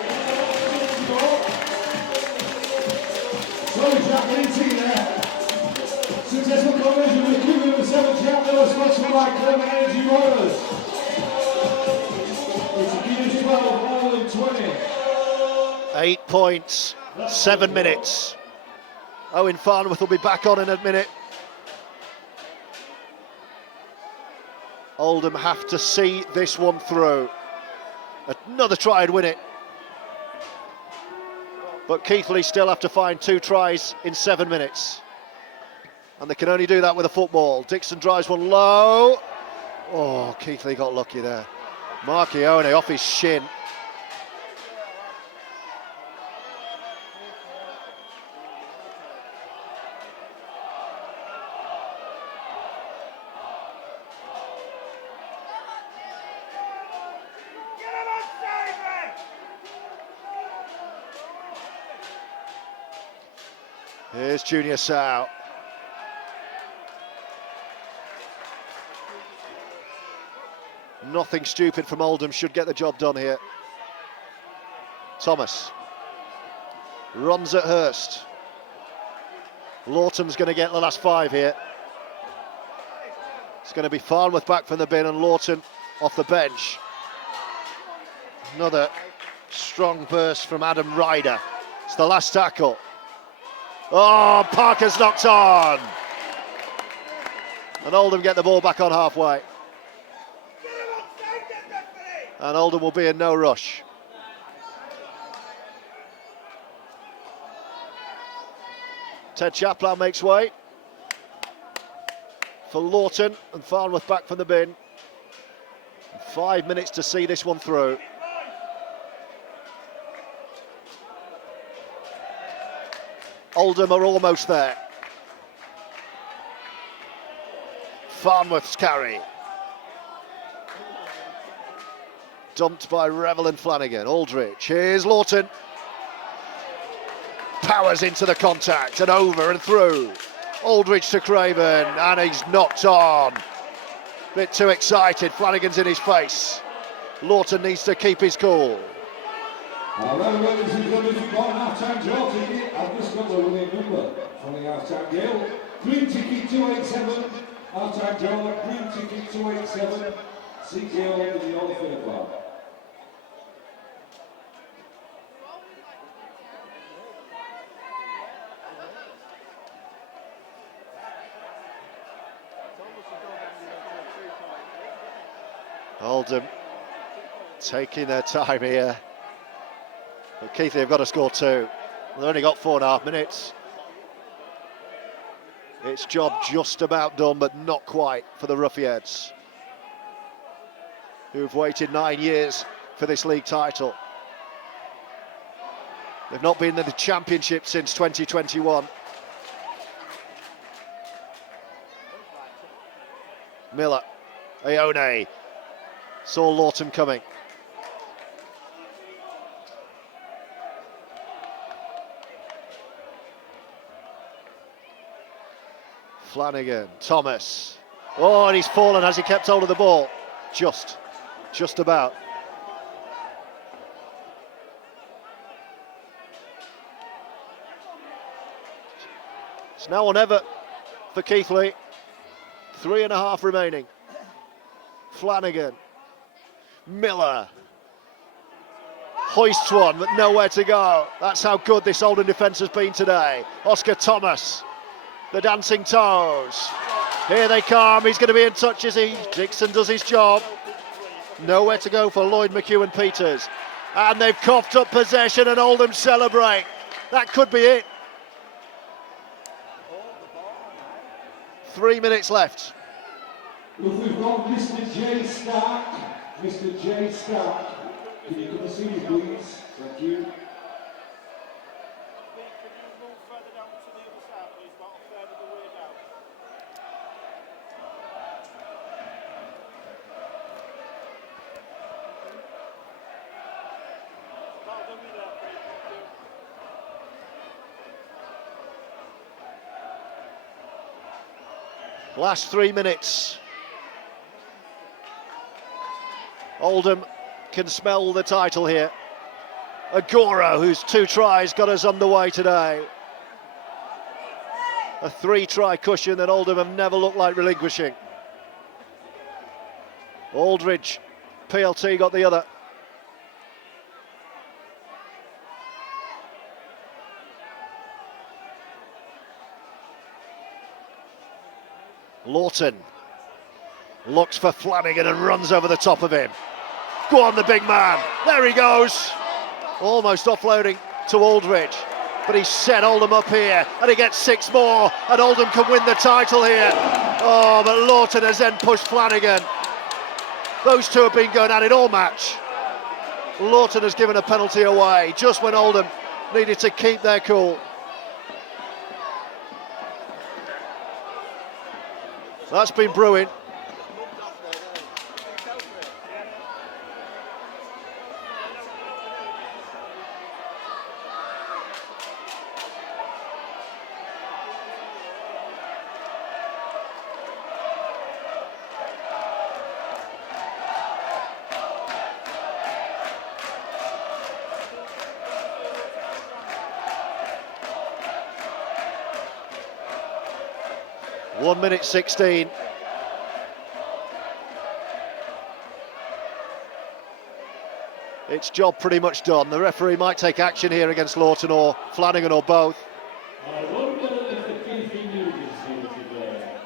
Successful conversion with Cougar number 7, Jack Miller, sponsored by Clever Energy Motors. It's a Guinness 12, Oldham 20. 8 points, 7 minutes. Owen Farnworth will be back on in a minute. Oldham have to see this one through. Another try and win it. But Keighley still have to find 2 tries in 7 minutes. And they can only do that with a football. Dixon drives one low. Oh, Keighley got lucky there. Marchione off his shin. Here's Junior Sow. Nothing stupid from Oldham, should get the job done here. Thomas runs at Hirst. Lawton's going to get the last 5 here. It's going to be Farnworth back from the bin and Lawton off the bench. Another strong burst from Adam Ryder. It's the last tackle. Oh, Parker's knocked on. And Oldham get the ball back on halfway. And Oldham will be in no rush. Ted Chaplin makes way for Lawton and Farnworth back from the bin. 5 minutes to see this one through. Oldham are almost there. Farnworth's carry. Dumped by Revel and Flanagan. Aldridge, here's Lawton. Powers into the contact and over and through. Aldridge to Craven and he's knocked on. Bit too excited, Flanagan's in his face. Lawton needs to keep his cool. Ladies and gentlemen, we've got an half-time draw ticket. I've just got the winning number from the half-time game. Green ticket 287. Outside goal, green ticket 287. CKO in the Old Fair Bar. Oldham taking their time here. But Keighley have got to score 2. They've only got 4.5 minutes. It's job just about done, but not quite for the Ruffians, who've waited 9 years for this league title. They've not been in the championship since 2021. Miller, Aone, saw Lawton coming. Flanagan, Thomas. Oh, and he's fallen as he kept hold of the ball. Just about. It's now or never for Keighley. 3.5 remaining. Flanagan. Miller. Hoists one, but nowhere to go. That's how good this Oldham defence has been today. Oscar Thomas. The dancing toes. Here they come. He's going to be in touch, is he? Dixon does his job. Nowhere to go for Lloyd McEwen-Peters. And they've coughed up possession and Oldham celebrate. That could be it. 3 minutes left. If we've got Mr. J. Stark, Mr. J. Stark, can you come and see me, please? Thank you. Last 3 minutes. Oldham can smell the title here. Agoro, whose 2 tries got us underway today. A 3-try cushion that Oldham have never looked like relinquishing. Aldridge, PLT got the other. Lawton looks for Flanagan and runs over the top of him. Go on, the big man. There he goes. Almost offloading to Aldridge, but he's set Oldham up here, and he gets 6 more, and Oldham can win the title here. Oh, but Lawton has then pushed Flanagan. Those two have been going at it all match. Lawton has given a penalty away just when Oldham needed to keep their cool. That's been brewing. One minute 16. It's job pretty much done. The referee might take action here against Lawton or Flanagan or both. I wonder if the Keighley News is here today.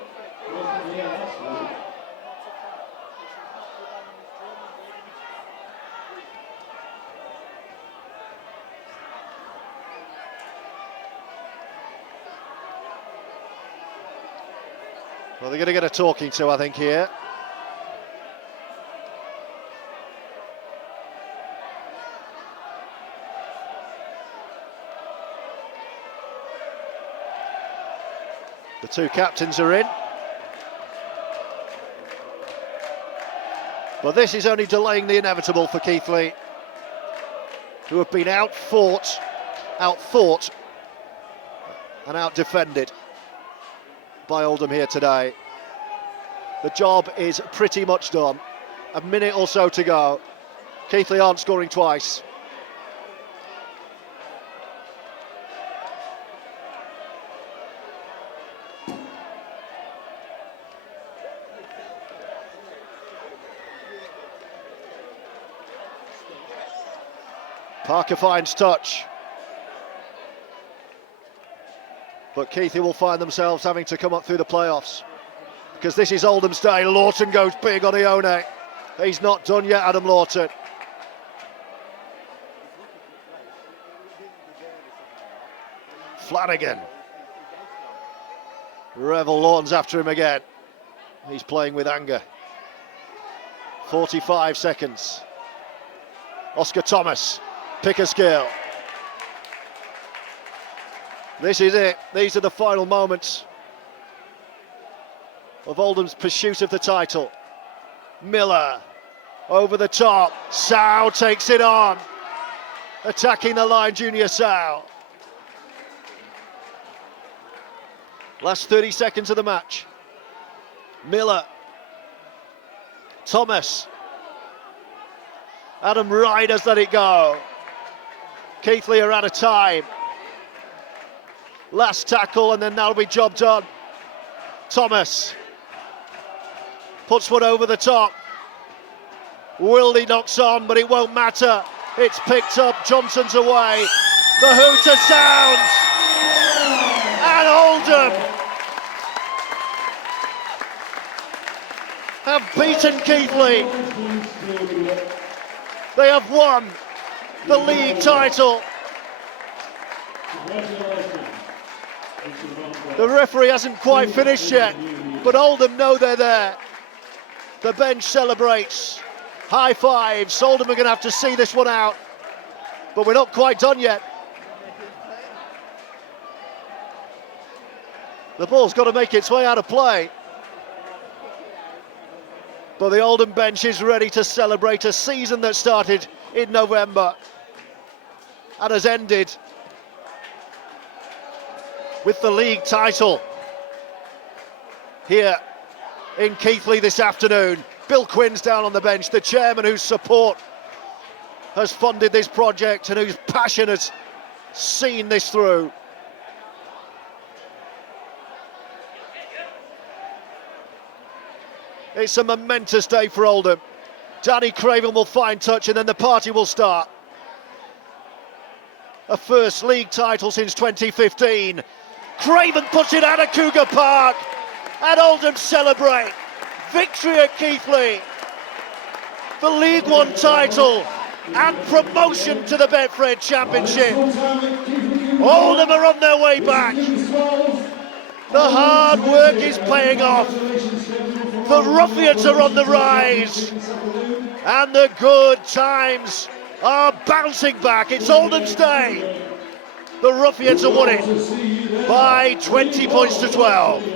Well, they're going to get a talking to, I think, here. The 2 captains are in. But this is only delaying the inevitable for Keighley, who have been outthought, and out-defended by Oldham here today. The job is pretty much done. A minute or so to go. Keighley aren't scoring twice. Parker finds touch. But Keighley will find themselves having to come up through the playoffs. Because this is Oldham's day. Lawton goes big on Ione. He's not done yet, Adam Lawton. Flanagan. Revel Lawton's after him again. He's playing with anger. 45 seconds. Oscar Thomas. Pickersgill. This is it. These are the final moments of Oldham's pursuit of the title. Miller over the top. Sow takes it on. Attacking the line, Junior Sow. Last 30 seconds of the match. Miller. Thomas. Adam Ryder's let it go. Keighley are out of time. Last tackle and then that'll be job done. Thomas puts one over the top. Wildy knocks on, but it won't matter. It's picked up. Johnson's away. The hooter sounds. And Oldham have beaten Keighley. They have won the league title. The referee hasn't quite finished yet, but Oldham know they're there. The bench celebrates. High fives. Oldham are going to have to see this one out, but we're not quite done yet. The ball's got to make its way out of play. But the Oldham bench is ready to celebrate a season that started in November and has ended with the league title here in Keighley this afternoon. Bill Quinn's down on the bench, the chairman whose support has funded this project and whose passion has seen this through. It's a momentous day for Oldham. Danny Craven will find touch and then the party will start. A first league title since 2015. Craven puts it out of Cougar Park and Oldham celebrate. Victory at Keighley. The League One title and promotion to the Betfred Championship. Oldham are on their way back. The hard work is paying off. The Ruffians are on the rise. And the good times are bouncing back. It's Oldham's day. The Ruffians have won it by 20 points to 12.